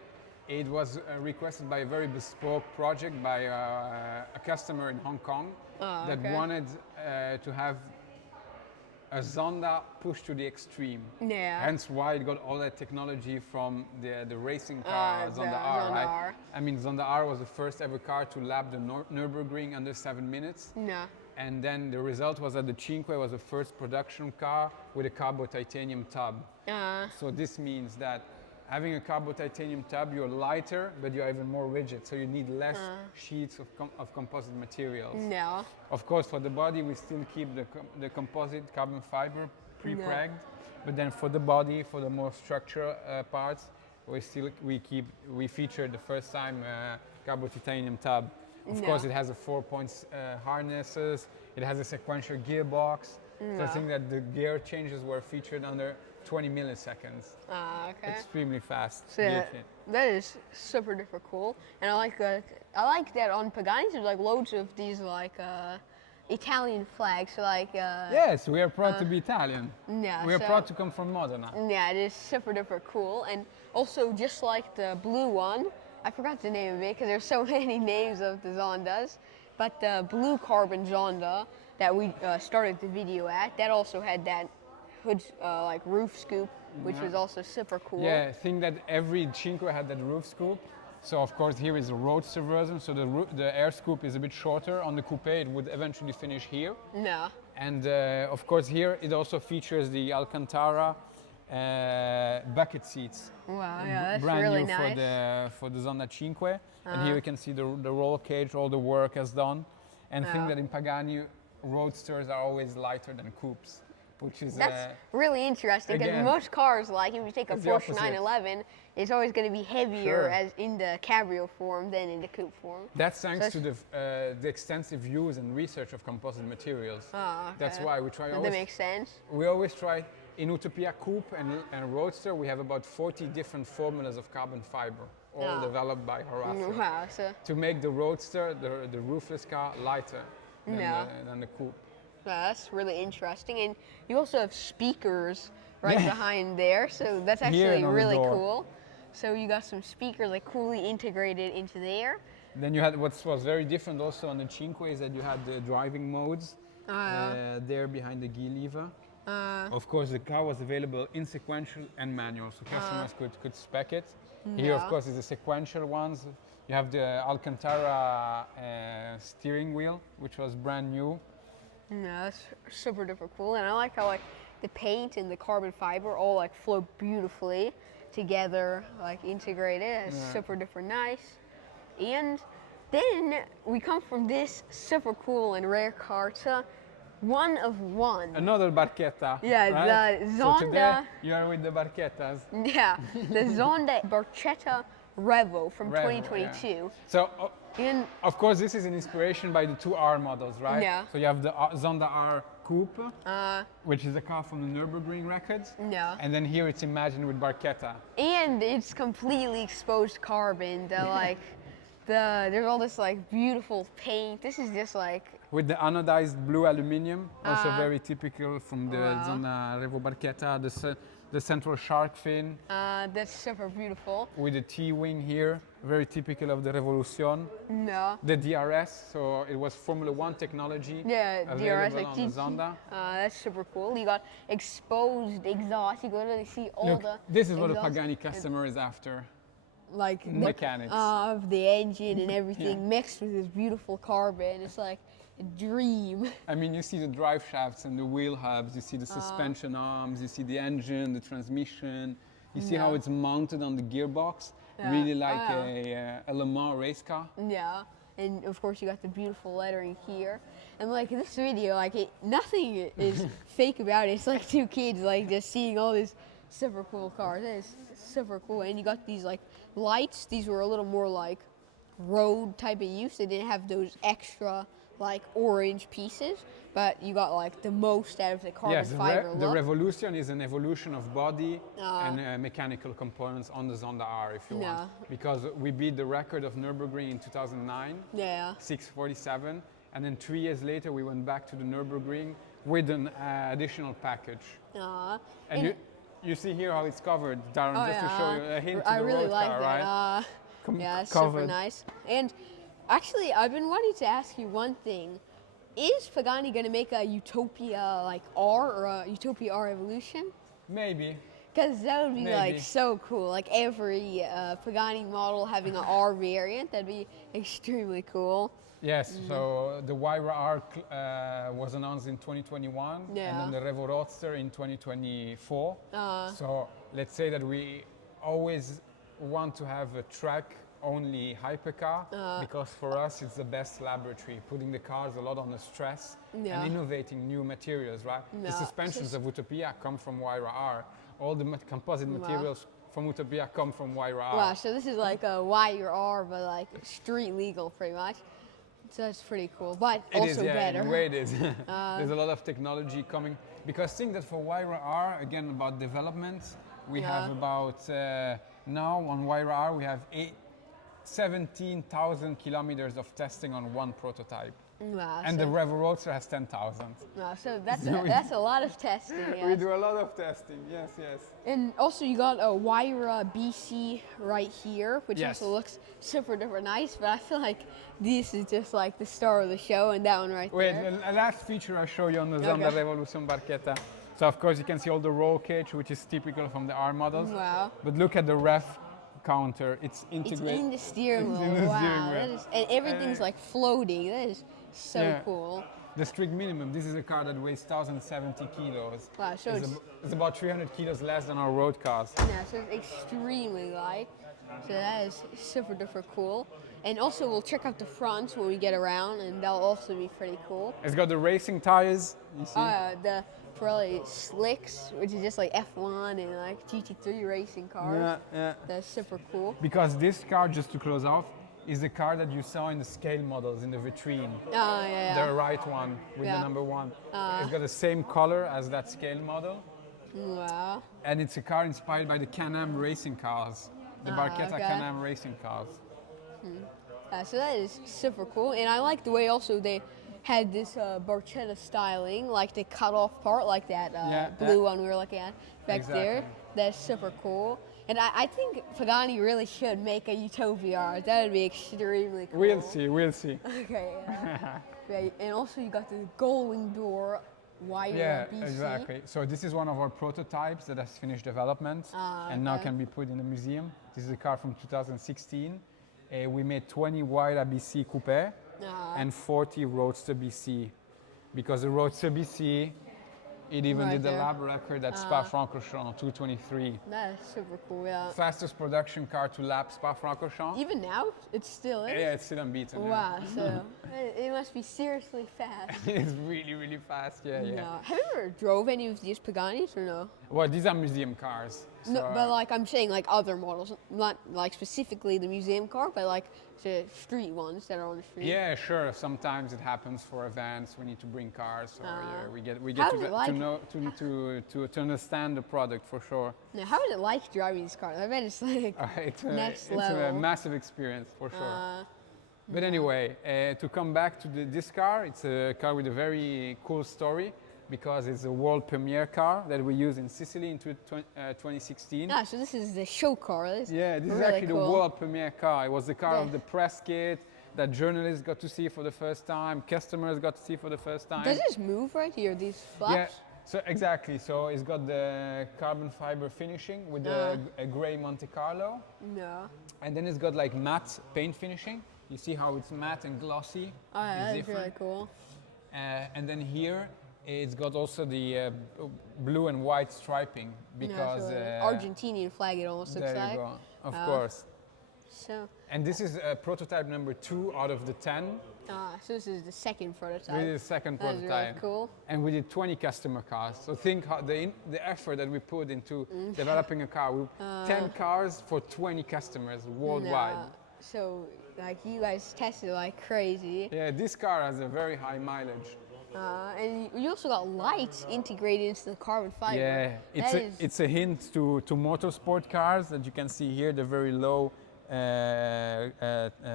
it was requested by a very bespoke project by a customer in Hong Kong that wanted to have a Zonda pushed to the extreme. Hence why it got all that technology from the racing car, Zonda R, right? I mean, Zonda R was the first ever car to lap the Nürburgring under 7 minutes. And then the result was that the Cinque was the first production car with a carbo titanium tub. So this means that having a carbo titanium tub, you're lighter, but you're even more rigid. So you need less sheets of composite materials. Of course, for the body, we still keep the composite carbon fiber pre-pregged. But then for the body, for the more structural parts, we featured the first time carbo titanium tub. Of course, it has a 4-point harnesses. It has a sequential gearbox. So I think that the gear changes were featured under 20 milliseconds. Extremely fast. So that is super duper cool. And I like that on Paganis there's like loads of these like Italian flags. So like yes, we are proud to be Italian. We are proud to come from Modena. It is super duper cool. And also just like the blue one, I forgot the name of it because there's so many names of the Zondas, but the blue carbon Zonda that we started the video at, that also had that hood like roof scoop, which was also super cool. I think that every Cinque had that roof scoop. So of course here is a roadster version, so the air scoop is a bit shorter. On the coupe it would eventually finish here. And of course here it also features the Alcantara bucket seats. Wow, yeah, that's brand really new nice. for the Zonda Cinque. And here you can see the roll cage, all the work has done. And think that in Pagani, roadsters are always lighter than coupes, which is that's really interesting because most cars, like if you take a Porsche 911, it's always going to be heavier as in the cabrio form than in the coupe form. That's thanks to the extensive use and research of composite materials. That's why we try. That makes sense. We always try in Utopia Coupe and Roadster. We have about 40 different formulas of carbon fiber, all developed by Horatio. Wow, so to make the Roadster, the roofless car, lighter than the coupe. That's really interesting, and you also have speakers right behind there, so that's actually really cool. So you got some speakers like coolly integrated into there. Then you had what was very different also on the Cinque is that you had the driving modes there behind the gear lever. Of course, the car was available in sequential and manual, so customers could spec it. Here, of course, is the sequential ones. You have the Alcantara steering wheel, which was brand new. Yeah, that's super duper cool, and I like how like the paint and the carbon fiber all like flow beautifully together, like integrated. It's super duper nice. And then we come from this super cool and rare car to one of one. Another Barchetta. Yeah, right? the Zonda. So today you are with the Barchettas. Yeah, the Zonda Barchetta Revo from 2022. Yeah. So, of course, this is an inspiration by the two R models, right? Yeah. So you have the Zonda R Coupe, which is a car from the Nürburgring records. Yeah. And then here it's imagined with Barchetta. And it's completely exposed carbon. There's all this like beautiful paint. This is just like with the anodized blue aluminum, also very typical from the Zonda Revo Barchetta. The central shark fin. That's super beautiful. With the T-wing here, very typical of the Revolution. Yeah. The DRS, so it was Formula One technology. Yeah, DRS like on the Zonda. That's super cool. You got exposed exhaust. You can really see all this is what a Pagani customer is after. Like mechanics of the engine and everything mixed with this beautiful carbon. It's like a dream. I mean, you see the drive shafts and the wheel hubs, you see the suspension arms, you see the engine, the transmission, you see how it's mounted on the gearbox, really like a Le Mans race car. Yeah, and of course you got the beautiful lettering here. And like this video, like nothing is fake about it. It's like two kids like just seeing all these super cool cars. It's super cool. And you got these like lights. These were a little more like road type of use. They didn't have those extra like orange pieces, but you got like the most out of the carbon fiber look. The Revolution is an evolution of body and mechanical components on the Zonda R, if you want. Because we beat the record of Nürburgring in 2009, 647, and then 3 years later we went back to the Nürburgring with an additional package. And you see here how it's covered, Darren, just to show you a hint to the road car, right? Yeah, it's super nice. And actually, I've been wanting to ask you one thing. Is Pagani going to make a Utopia like R or a Utopia R Evolution? Maybe. Because that would be like so cool. Like every Pagani model having an R variant, that'd be extremely cool. Yes, so the Huayra R was announced in 2021 and then the Revo Roadster in 2024. So let's say that we always want to have a track-only hypercar because for us it's the best laboratory, putting the cars a lot under stress and innovating new materials, right? The suspensions of Utopia come from Huayra R. All the composite materials from Utopia come from Huayra R. Wow, so this is like a Huayra R, but like street legal pretty much. So that's pretty cool, but also better. In a way it is. There's a lot of technology coming. Because think that for Huayra R, again about development, we have about, now on Huayra R we have 17,000 kilometers of testing on one prototype. Wow, and the Revo Roadster has 10,000. Wow, so that's a lot of testing. We do a lot of testing, yes. And also you got a Huayra BC right here, which also looks super duper nice, but I feel like this is just like the star of the show, and that one there. Wait, the last feature I show you on the Zonda Revolution Barchetta. So of course you can see all the roll cage, which is typical from the R models. Wow. But look at the ref counter, it's integrated. It's in the steering wheel. Wow, and everything's like floating. That is so cool. the strict minimum. This is a car that weighs 1,070 kilos. Wow, so it's about 300 kilos less than our road cars. Yeah, so it's extremely light. So that is super duper cool. And also we'll check out the front when we get around, and that'll also be pretty cool. It's got the racing tires, you see? The probably slicks, which is just like F1 and like GT3 racing cars. Yeah. That's super cool. Because this car, just to close off, is the car that you saw in the scale models in the vitrine. The right one with the number 1. It's got the same color as that scale model. Wow. And it's a car inspired by the Can-Am racing cars, the Barchetta Can-Am racing cars. So that is super cool. And I like the way also they had this Barchetta styling, like the cut off part, like that blue one we were looking at back there. That's super cool. And I think Pagani really should make a Utopia R. That would be extremely cool. We'll see. Okay. Yeah. And also you got the gull-wing door, Huayra BC. Exactly. So this is one of our prototypes that has finished development and now can be put in the museum. This is a car from 2016. We made 20 Huayra BC Coupe and 40 Roadster BC. Because the Roadster BC, it even did the lap record at Spa-Francorchamps, 2:23. That is super cool, yeah. Fastest production car to lap Spa-Francorchamps. Even now, it still is? Yeah, it's still unbeaten. Wow, so it must be seriously fast. It's really, really fast, yeah. No. Have you ever drove any of these Paganis or no? Well, these are museum cars. So No, but like I'm saying like other models, not like specifically the museum car, but like the street ones that are on the street. Yeah, sure. Sometimes it happens for events. We need to bring cars, or we get to understand the product for sure. Now, how is it like driving these cars? I bet it's like next level. It's a massive experience for sure. But anyway, to come back to this car, it's a car with a very cool story. Because it's a world premiere car that we used in Sicily in 2016. So this is the show car. This is really actually cool. the world premiere car. It was the car of the press kit that journalists got to see for the first time, customers got to see for the first time. Does this move right here, these flaps? Yeah, so exactly. So it's got the carbon fiber finishing with a gray Monte Carlo. No. And then it's got like matte paint finishing. You see how it's matte and glossy. Oh, yeah, that's really cool. And then here, it's got also the blue and white striping because Argentinian flag it almost looks like. There you go, of course. So. And this is prototype number 2 out of the 10. So this is the second prototype. This is the second prototype. That's really cool. And we did 20 customer cars. So think how the effort that we put into developing a car. 10 cars for 20 customers worldwide. So like you guys tested like crazy. Yeah, this car has a very high mileage. And you also got lights integrated into the carbon fiber. Yeah, it's a hint to motorsport cars that you can see here, the very low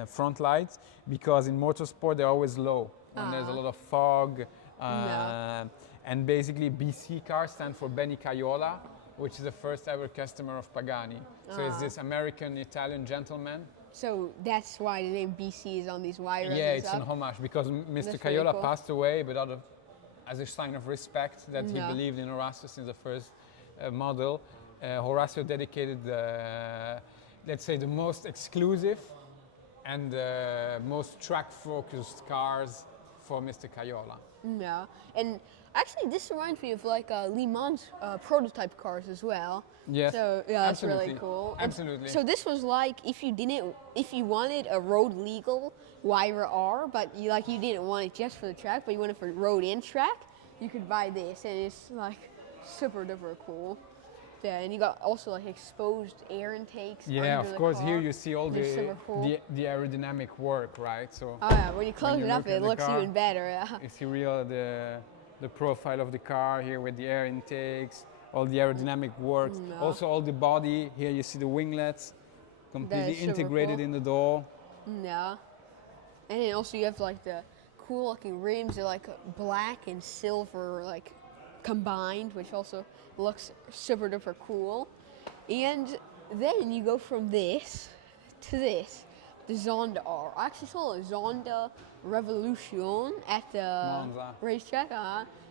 front lights, because in motorsport they're always low when there's a lot of fog. And basically BC cars stand for Benny Caiola, which is the first ever customer of Pagani. So it's this American-Italian gentleman. So that's why the name BC is on these wires. Yeah, it's an homage because Mr. Caiola passed away, but as a sign of respect that he believed in Horatio since the first model, Horatio dedicated let's say the most exclusive and most track-focused cars for Mr. Caiola. Yeah, and actually this reminds me of like Le Mans prototype cars as well. Yes. So yeah, that's really cool. Absolutely. So this was like if you wanted a road legal Huayra R, but you didn't want it just for the track, but you wanted it for road and track, you could buy this, and it's like super duper cool. Yeah, and you got also like exposed air intakes. Yeah, of course. Car. Here you see all the aerodynamic work, right? So. Oh yeah, when you close it up, it looks even better. Yeah. You see the profile of the car here with the air intakes, all the aerodynamic work. Also all the body. Here you see the winglets, completely integrated in the door. Yeah, and then also you have like the cool looking rims. They're like black and silver, like combined, which also looks super duper cool. And then you go from this to this, the Zonda R. I actually saw a Zonda Revolution at the racetrack,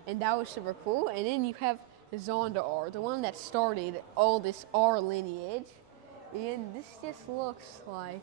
and that was super cool. And then you have the Zonda R, the one that started all this R lineage. And this just looks like,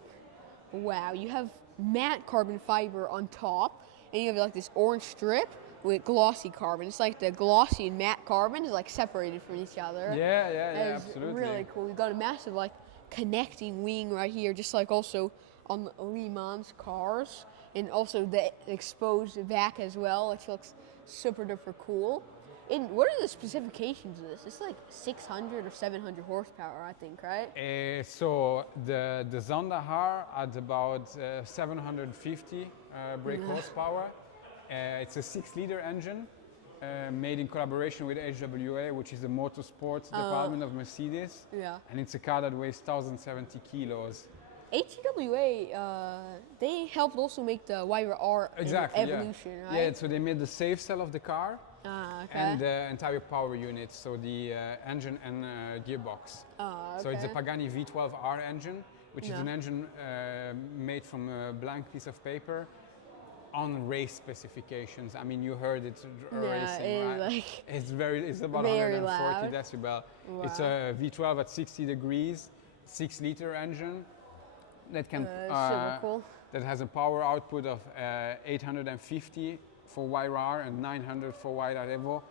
wow, you have matte carbon fiber on top, and you have like this orange strip with glossy carbon. It's like the glossy and matte carbon is like separated from each other. Yeah, absolutely. Really cool. You got a massive like connecting wing right here, just like also on the Le Mans cars, and also the exposed back as well, which looks super duper cool. And what are the specifications of this? It's like 600 or 700 horsepower, I think, right? So the Zonda R adds about 750 brake horsepower. It's a 6-liter engine made in collaboration with HWA, which is the motorsports department of Mercedes. Yeah. And it's a car that weighs 1,070 kilos. HWA, they helped also make the Huayra R evolution, right? Yeah, so they made the safe cell of the car Okay. and the entire power unit, so the engine and gearbox. Okay. So it's a Pagani V12 R engine, which is an engine made from a blank piece of paper on race specifications. I mean, you heard it racing, right? Like it's about very 140 loud. decibel. Wow. It's a V12 at 60 degrees, 6-liter engine that can super cool. that has a power output of 850 for Huayra R and 900 for Huayra Revo.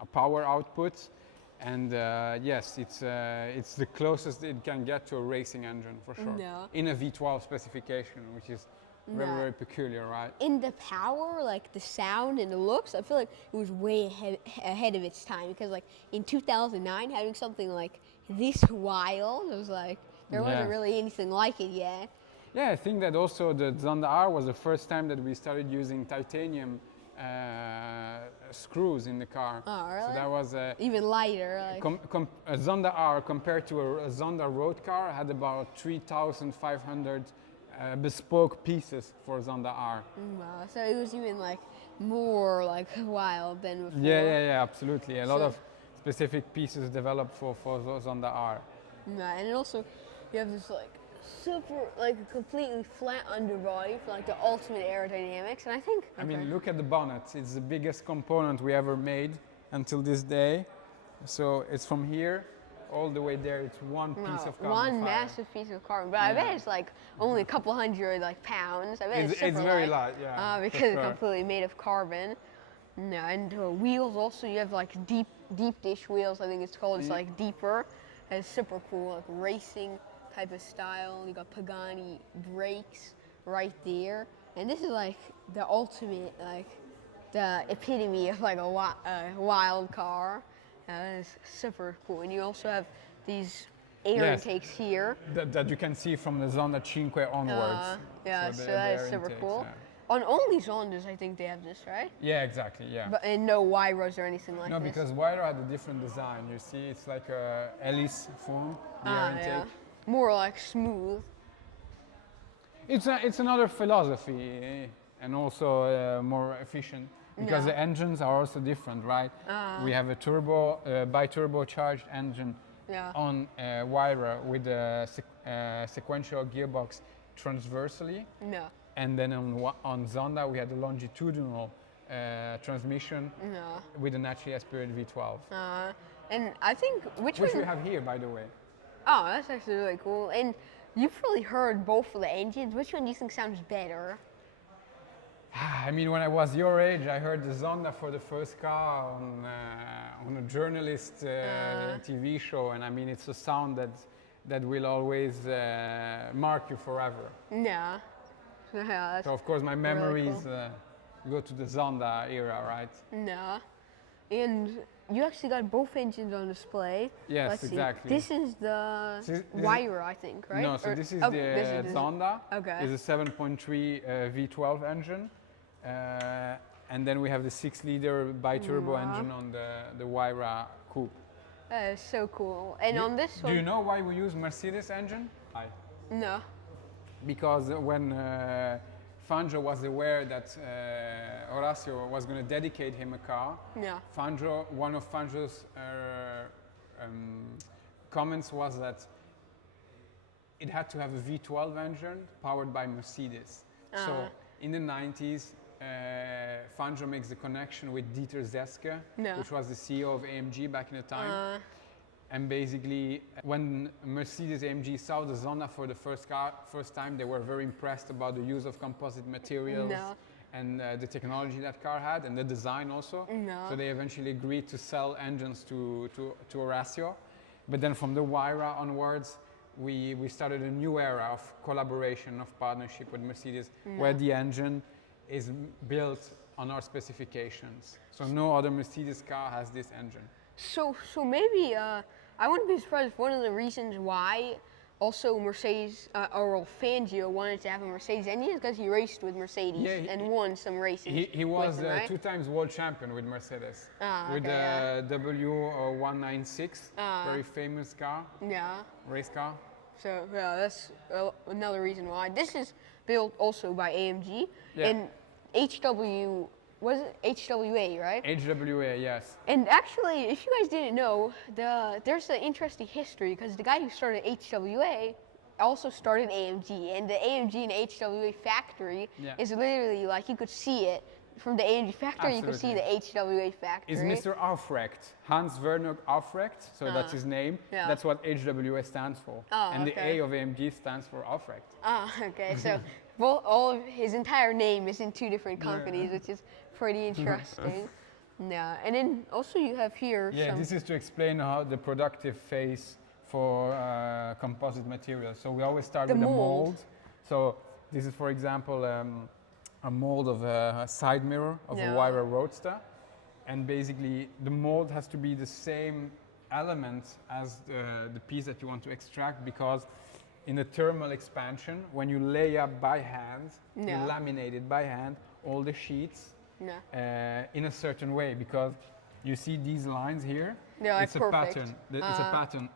A power output, and yes, it's the closest it can get to a racing engine for sure. In a V12 specification, which is very peculiar, right? In the power, like the sound and the looks, I feel like it was way ahead of its time, because like in 2009, having something like this wild, it was like there wasn't really anything like it yet. Yeah, I think that also the Zonda R was the first time that we started using titanium screws in the car. Oh, really? So that was even lighter. Like. A Zonda R compared to a Zonda road car had about 3,500 bespoke pieces for Zonda R. Wow, so it was even like more like wild than before. Yeah, absolutely. A lot of specific pieces developed for Zonda R. Yeah, and also you have this like super, like a completely flat underbody for like the ultimate aerodynamics, and I think. I mean, look at the bonnet. It's the biggest component we ever made until this day. So it's from here all the way there. It's one piece of carbon One fiber. massive piece of carbon, but I bet it's like only a couple hundred like pounds. I bet it's very light, yeah. because it's completely made of carbon. No, and the wheels also, you have like deep dish wheels, I think it's called. It's like deeper. It's super cool, like racing type of style. You got Pagani brakes right there, and this is like the ultimate, like the epitome of like a wild car. It's super cool, and you also have these air intakes here that you can see from the Zonda Cinque onwards. So that is super cool. On only Zondas, I think they have this, right? Yeah, exactly. Yeah. But and no Huayras or anything like this. No, this. because Huayra had a different design. You see, it's like a hélice form, the air intake. Yeah. More like smooth. It's another philosophy, and also more efficient, because the engines are also different, right? We have a turbo, bi-turbocharged engine on Huayra with a sequential gearbox transversely. No. And then on Zonda we had a longitudinal transmission with a naturally aspirated V12. And I think which we have here, by the way. Oh, that's actually really cool. And you've probably heard both of the engines. Which one do you think sounds better? I mean, when I was your age, I heard the Zonda for the first car on a journalist TV show, and I mean, it's a sound that will always mark you forever. Yeah. So of course my memories really cool. Go to the Zonda era, right? Yeah. And you actually got both engines on display. Yes, Let's exactly. See. This is the Huayra, I think, right? No, so this is the Zonda. Okay. It's a 7.3 V12 engine. And then we have the 6-liter bi-turbo engine on the Huayra coupe. That is so cool. And on this one... Do you know why we use Mercedes engine? No. Because when Fangio was aware that Horatio was going to dedicate him a car, one of Fangio's comments was that it had to have a V12 engine powered by Mercedes. So in the 90s, Fangio makes the connection with Dieter Zeske, which was the CEO of AMG back in the time. And basically, when Mercedes-AMG saw the Zonda for the first time, they were very impressed about the use of composite materials and the technology that car had, and the design also. So they eventually agreed to sell engines to Horatio. But then from the Huayra onwards, we started a new era of collaboration, of partnership with Mercedes, where the engine is built on our specifications. So no other Mercedes car has this engine. So maybe I wouldn't be surprised if one of the reasons why also Mercedes or Fangio wanted to have a Mercedes engine is because he raced with Mercedes and won some races. He was them, right? 2 times world champion with Mercedes. With the W196, very famous car. Race car. So that's another reason why. This is built also by AMG and HW. Was it HWA, right? HWA, yes. And actually, if you guys didn't know, there's an interesting history because the guy who started HWA also started AMG, and the AMG and HWA factory is literally like you could see it from the AMG factory. Absolutely. You could see the HWA factory. Is Mr. Aufrecht, Hans Werner Aufrecht, so that's his name. That's what HWA stands for. And the A of AMG stands for Aufrecht. Okay, so all of his entire name is in 2 different companies, which is pretty interesting. And then also you have here this is to explain how the productive phase for composite materials. So we always start with a mold. So this is, for example, a mold of a side mirror of a Huayra Roadster. And basically the mold has to be the same element as the piece that you want to extract, because in the thermal expansion, when you lay up by hand, you laminate it by hand, all the sheets in a certain way, because you see these lines here. It's a pattern. It's a pattern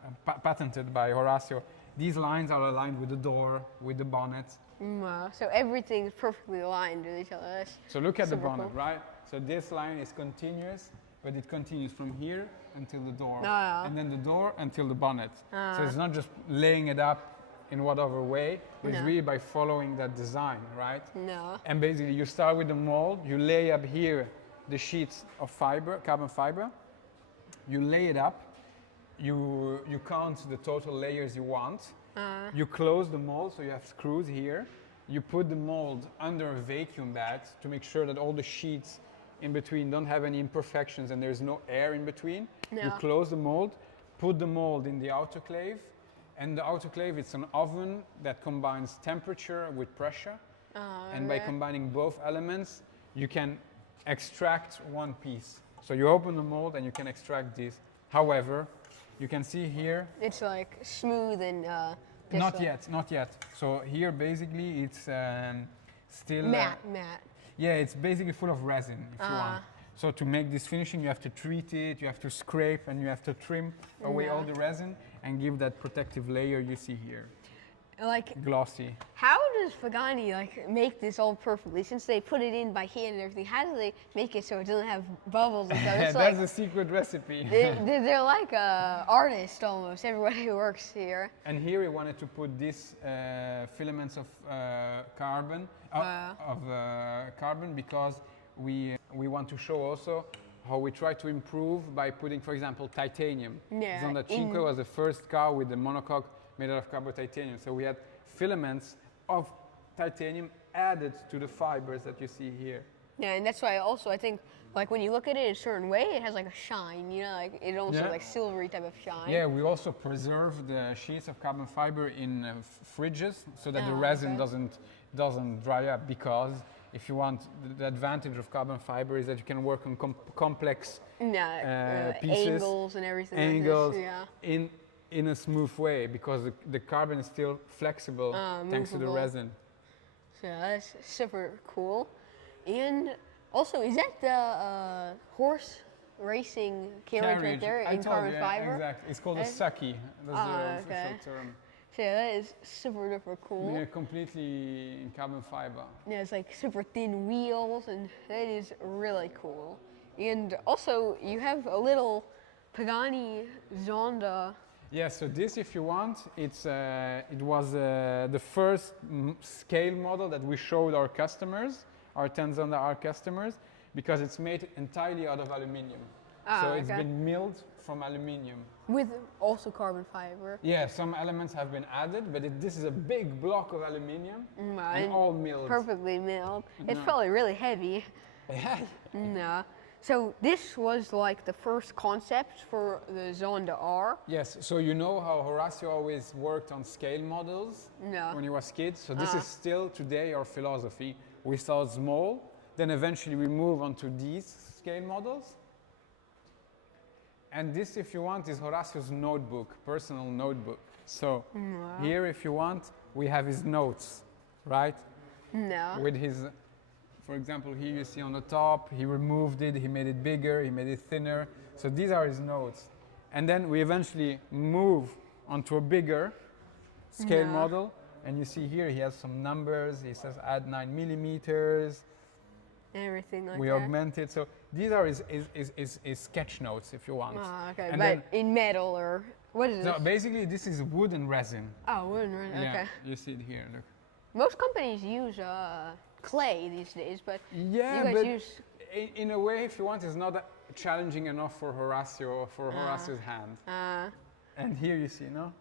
patented by Horatio. These lines are aligned with the door, with the bonnet. So everything is perfectly aligned with each other. That's so look at the bonnet, right? So this line is continuous, but it continues from here until the door, and then the door until the bonnet. So it's not just laying it up in whatever way, but it's really by following that design, right? And basically you start with the mold, you lay up here the sheets of fiber, carbon fiber, you lay it up, you count the total layers you want, you close the mold, so you have screws here, you put the mold under a vacuum bag to make sure that all the sheets in between don't have any imperfections and there's no air in between. You close the mold, put the mold in the autoclave. And the autoclave, it's an oven that combines temperature with pressure. And by combining both elements, you can extract one piece. So you open the mold and you can extract this. However, you can see here... It's like smooth and... not yet. So here basically it's still... Matte. Yeah, it's basically full of resin, if you want. So to make this finishing, you have to treat it, you have to scrape, and you have to trim away all the resin and give that protective layer you see here. Like glossy. How does Pagani make this all perfectly? Since they put it in by hand and everything, how do they make it so it doesn't have bubbles and stuff? That's a secret recipe. They're like artists almost, everybody who works here. And here we wanted to put these filaments of carbon because we want to show also how we try to improve by putting, for example, titanium. Zonda Cinque was the first car with the monocoque made out of carbon titanium. So we had filaments of titanium added to the fibers that you see here. Yeah, and that's why also I think like when you look at it in a certain way, it has like a shine, you know, like it also like silvery type of shine. Yeah, we also preserve the sheets of carbon fiber in fridges so that the resin doesn't dry up, because if you want, the advantage of carbon fiber is that you can work on complex pieces, angles and everything. Angles in a smooth way, because the carbon is still flexible thanks to the resin. So that's super cool. And also, is that the horse racing carriage right there in carbon fiber? Exactly. It's called a sucky. That's the official term. So that is super duper cool. Yeah, completely in carbon fiber. Yeah, it's like super thin wheels, and that is really cool. And also, you have a little Pagani Zonda. Yeah, so this, if you want, it was the first scale model that we showed our customers, our 10 Zonda R customers, because it's made entirely out of aluminium. So it's been milled from aluminium. With also carbon fiber. Yeah, some elements have been added, but this is a big block of aluminium and all milled. Perfectly milled. It's probably really heavy. Yeah. No. So this was like the first concept for the Zonda R. Yes, so you know how Horatio always worked on scale models when he was a kid? So this is still today our philosophy. We start small, then eventually we move on to these scale models. And this, if you want, is Horacio's notebook, personal notebook. So here, if you want, we have his notes, right? With his, for example, here you see on the top, he removed it, he made it bigger, he made it thinner. So these are his notes. And then we eventually move onto a bigger scale model. And you see here, he has some numbers. He says add 9 millimeters. Everything like we that. Augment it. So these are his sketch notes, if you want. Okay, and but then, in metal or what is so this? basically, this is wood and resin. Oh, wood and resin. Yeah, Okay. you see it here. Look. Most companies use clay these days, but Yeah, you guys but use. in a way, if you want, it's not challenging enough for Horatio or for Horacio's hand. And here you see, no?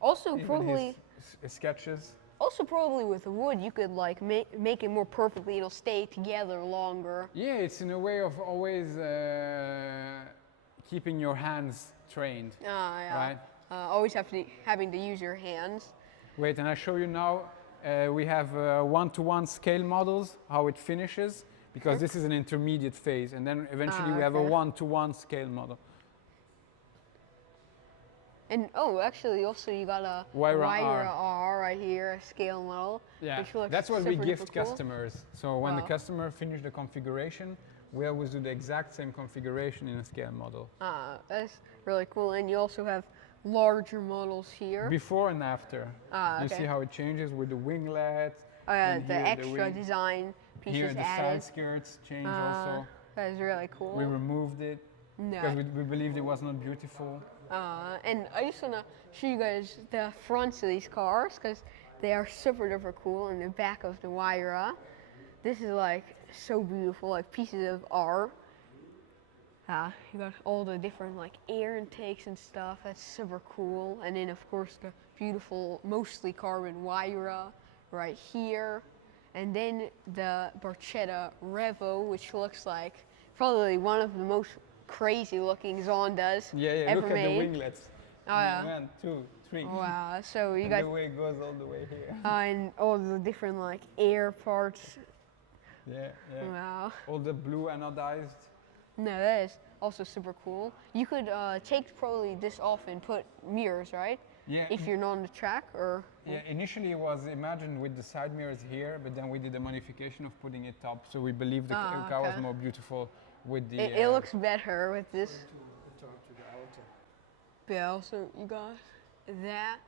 Also, Even probably. his sketches. Also, probably with the wood, you could like make it more perfectly. It'll stay together longer. Yeah, it's in a way of always keeping your hands trained, right? Always having to use your hands. Wait, and I show you now. We have one-to-one scale models, how it finishes, because this is an intermediate phase, and then eventually we have a one-to-one scale model. And actually, also you got a Huayra R right here, a scale model. Yeah, which looks that's what we gift cool. customers. So when the customer finishes the configuration, we always do the exact same configuration in a scale model. That's really cool. And you also have larger models here. Before and after. You see how it changes with the winglet. Oh yeah, the extra design pieces here the added. side skirts change also. That is really cool. We removed it because we believed it was not beautiful. And I just want to show you guys the fronts of these cars because they are super duper cool. And the back of the Huayra, this is like so beautiful, like pieces of art. You got all the different like air intakes and stuff. That's super cool. And then of course the beautiful, mostly carbon Huayra right here. And then the Barchetta Revo, which looks like probably one of the most crazy looking Zondas ever look made. at the winglets. Oh yeah. 1, 2, 3. Wow. So you and got the way it goes all the way here. and all the different like air parts. Yeah. Wow. All the blue anodized. No, that is also super cool. You could take probably this off and put mirrors, right? Yeah. If you're not on the track, or. Yeah. Initially it was imagined with the side mirrors here, but then we did a modification of putting it top, so we believe the car was more beautiful with the. It looks better with this. But also you got that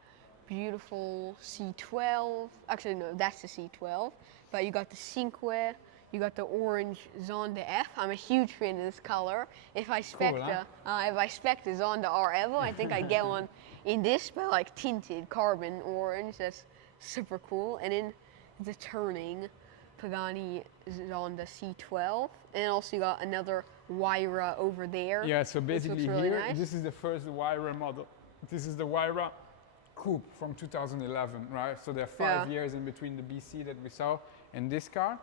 beautiful C12. Actually, no, that's the C12. But you got the Cinque. You got the orange Zonda F. I'm a huge fan of this color. If I spec the Zonda R Evo, I think I'd get one in this, but like tinted carbon orange. That's super cool. And then the turning Pagani Zonda C12, and also you got another Huayra over there. Yeah, so basically really here, nice. this is the first Huayra model. This is the Huayra Coupe from 2011, right? So there are 5 years in between the BC that we saw and this car,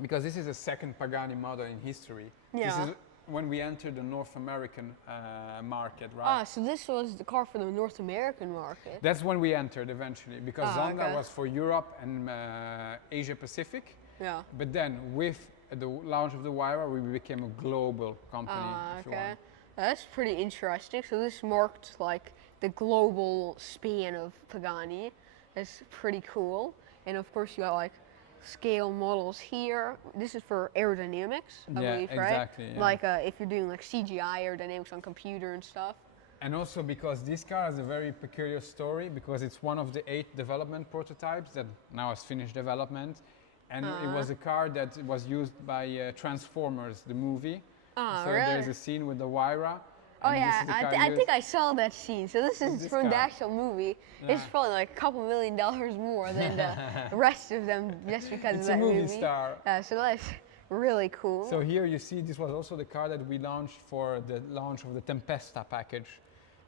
because this is the second Pagani model in history. Yeah. This is when we entered the North American market, right? So this was the car for the North American market. That's when we entered eventually, because Zonda was for Europe and Asia Pacific. Yeah. But then with the launch of the Huayra, we became a global company. If you want. That's pretty interesting. So this marked like the global span of Pagani. That's pretty cool. And of course you got like scale models here. This is for aerodynamics, I believe, right? Exactly. Yeah. Like if you're doing like CGI aerodynamics on computer and stuff. And also because this car has a very peculiar story, because it's one of the 8 development prototypes that now has finished development. And it was a car that was used by Transformers, the movie. So really? there's a scene with the Huayra. Oh yeah, I think I saw that scene. So this is from the actual movie. Yeah. It's probably like a couple $1 million more than the rest of them just because of It's that a movie movie. star. So really cool. So here you see this was also the car that we launched for the launch of the Tempesta package.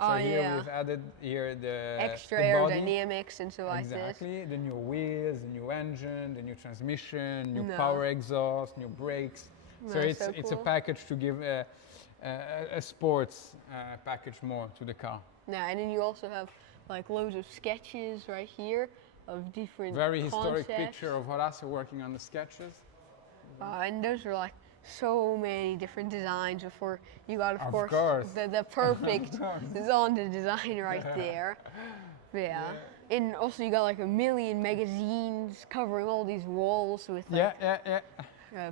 So here we've added here the extra the aerodynamics and so like this. Exactly, the new wheels, the new engine, the new transmission, new power exhaust, new brakes. So it's a package to give a sports package more to the car. Yeah, and then you also have like loads of sketches right here of different Very concepts. historic picture of Horatio working on the sketches. And those are like so many different designs before you got, of course. The perfect Zonda design right there. Yeah. And also you got like a million magazines covering all these walls with like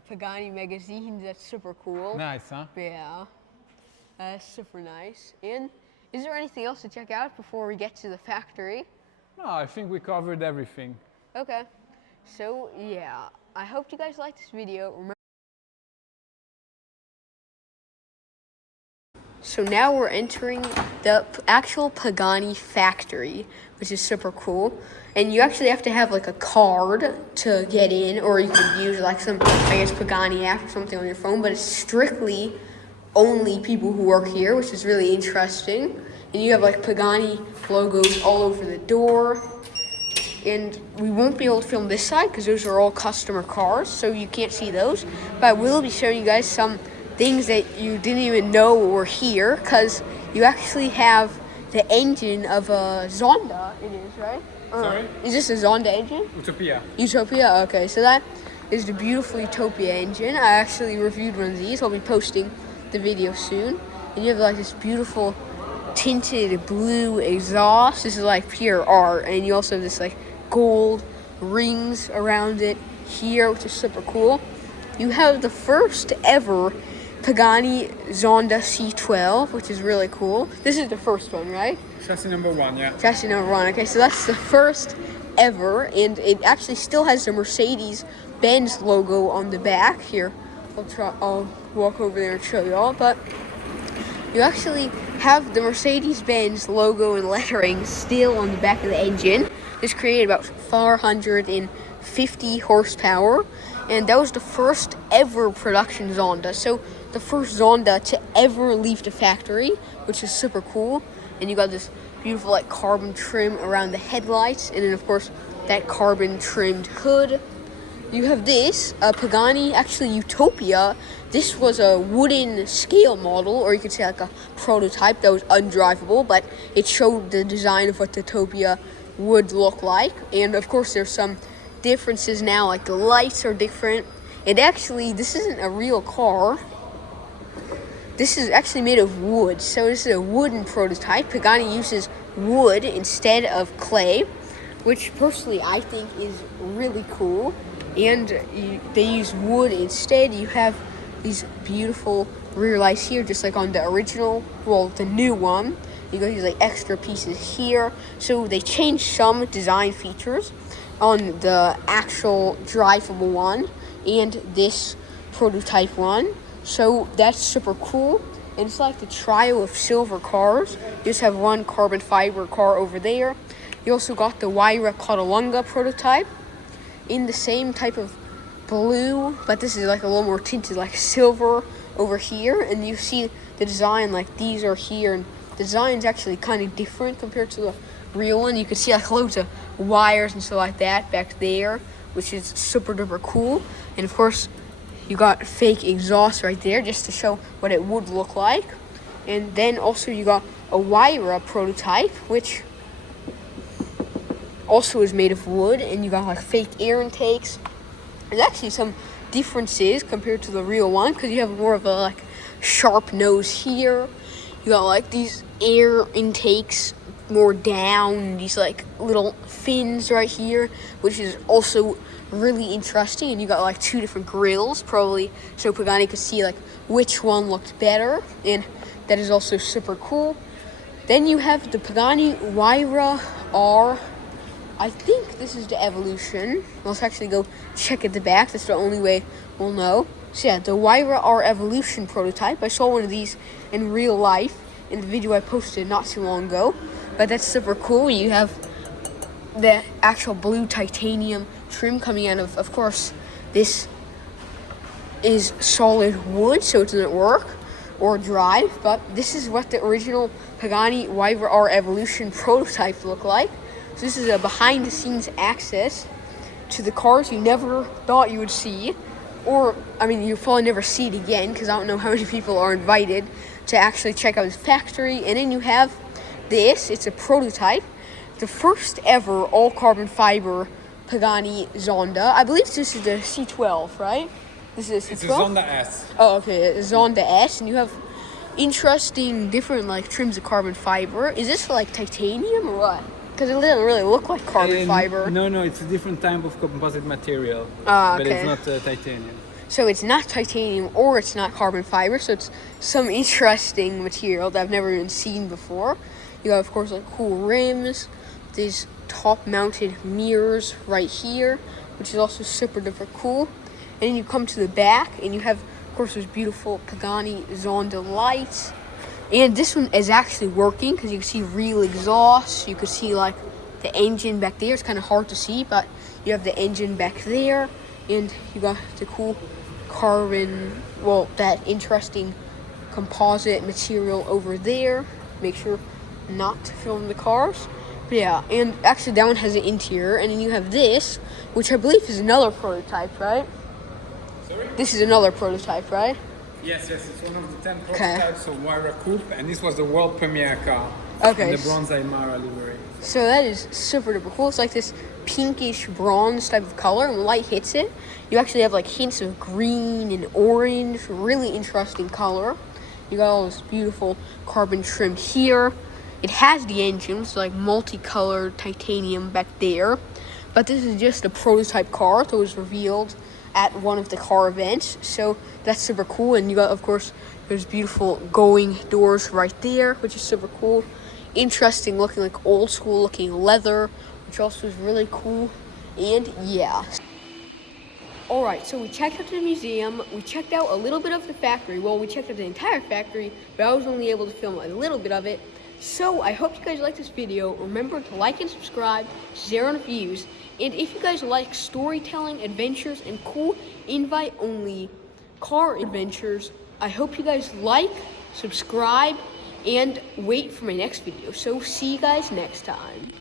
Pagani magazines. That's super cool. Nice, huh? Yeah. That's super nice. And is there anything else to check out before we get to the factory? No, I think we covered everything. Okay. So yeah, I hope you guys liked this video. So now we're entering the actual Pagani factory, which is super cool. And you actually have to have like a card to get in, or you can use like some, I guess, Pagani app or something on your phone, but it's strictly only people who work here, which is really interesting. And you have like Pagani logos all over the door. And we won't be able to film this side because those are all customer cars, so you can't see those. But I will be showing you guys some things that you didn't even know were here, because you actually have the engine of a Zonda. It is, right? Sorry? Is this a Zonda engine? Utopia. Utopia? Okay, so that is the beautiful Utopia engine. I actually reviewed one of these. I'll be posting the video soon. And you have like this beautiful tinted blue exhaust. This is like pure art. And you also have this like gold rings around it here, which is super cool. You have the first ever Pagani Zonda C12, which is really cool. This is the first one, right? Chassis number 1, yeah. Chassis number 1. Okay, so that's the first ever, and it actually still has the Mercedes-Benz logo on the back. Here, I'll walk over there and show y'all, but you actually have the Mercedes-Benz logo and lettering still on the back of the engine. This created about 450 horsepower, and that was the first ever production Zonda. So the first Zonda to ever leave the factory, which is super cool. And you got this beautiful like carbon trim around the headlights, and then of course that carbon trimmed hood. You have this Pagani, actually Utopia. This was a wooden scale model, or you could say like a prototype that was undrivable, but it showed the design of what the Utopia would look like. And of course there's some differences now, like the lights are different. And actually this isn't a real car. This is actually made of wood, so this is a wooden prototype. Pagani uses wood instead of clay, which personally I think is really cool. And they use wood instead. You have these beautiful rear lights here, just like on the original, well, the new one. You got these like extra pieces here. So they changed some design features on the actual drivable one and this prototype one. So that's super cool. And it's like the trio of silver cars. You just have one carbon fiber car over there. You also got the Huayra Catalunga prototype in the same type of blue, but this is like a little more tinted, like silver over here. And you see the design, like these are here, and the design's actually kind of different compared to the real one. You can see like loads of wires and stuff like that back there, which is super duper cool. And of course you got fake exhaust right there just to show what it would look like. And then also you got a Huayra prototype, which also is made of wood, and you got like fake air intakes. There's actually some differences compared to the real one, because you have more of a like sharp nose here. You got like these air intakes more down, these like little fins right here, which is also really interesting. And you got like two different grills, probably so Pagani could see like which one looked better, and that is also super cool. Then you have the Pagani Huayra R. I think this is the Evolution. Let's actually go check at the back. That's the only way we'll know. So yeah, the Huayra R Evolution prototype. I saw one of these in real life in the video I posted not too long ago. But that's super cool. You have the actual blue titanium trim coming out of course, this is solid wood, so it doesn't work or drive, but this is what the original Pagani Huayra R Evolution prototype looked like. So this is a behind-the-scenes access to the cars you never thought you would see, or, I mean, you'll probably never see it again, because I don't know how many people are invited to actually check out his factory. And then you have this, it's a prototype, the first ever all-carbon fiber Pagani Zonda. I believe this is the C12, right? This is a C12? It's a Zonda S. Oh, okay, Zonda S, and you have interesting different like trims of carbon fiber. Is this like titanium or what? Because it doesn't really look like carbon fiber. No, it's a different type of composite material, okay. But it's not titanium. So it's not titanium or it's not carbon fiber, so it's some interesting material that I've never even seen before. You got, of course, like cool rims, these top-mounted mirrors right here, which is also super duper cool. And then you come to the back, and you have, of course, those beautiful Pagani Zonda lights. And this one is actually working, because you can see real exhaust. You can see, like, the engine back there. It's kind of hard to see, but you have the engine back there. And you got the cool carbon, well, that interesting composite material over there. Make sure not to film the cars. But yeah, and actually that one has an interior. And then you have this, which I believe is another prototype, right? Sorry? This is another prototype, right? Yes, it's one of the 10 prototypes of Huayra Coupe, and this was the world premiere car. Okay. In the bronze Aymara livery. So that is super duper cool. It's like this pinkish bronze type of color, and when light hits it, you actually have like hints of green and orange. Really interesting color. You got all this beautiful carbon trim here. It has the engine, so like multicolored titanium back there. But this is just a prototype car that was revealed at one of the car events. So that's super cool. And you got, of course, there's beautiful going doors right there, which is super cool. Interesting looking, like old school looking leather, which also is really cool. And yeah. Alright, so we checked out the museum, we checked out a little bit of the factory. Well, we checked out the entire factory, but I was only able to film a little bit of it. So I hope you guys liked this video. Remember to like and subscribe, Xaaron Views. And if you guys like storytelling, adventures, and cool invite-only car adventures, I hope you guys like, subscribe, and wait for my next video. So see you guys next time.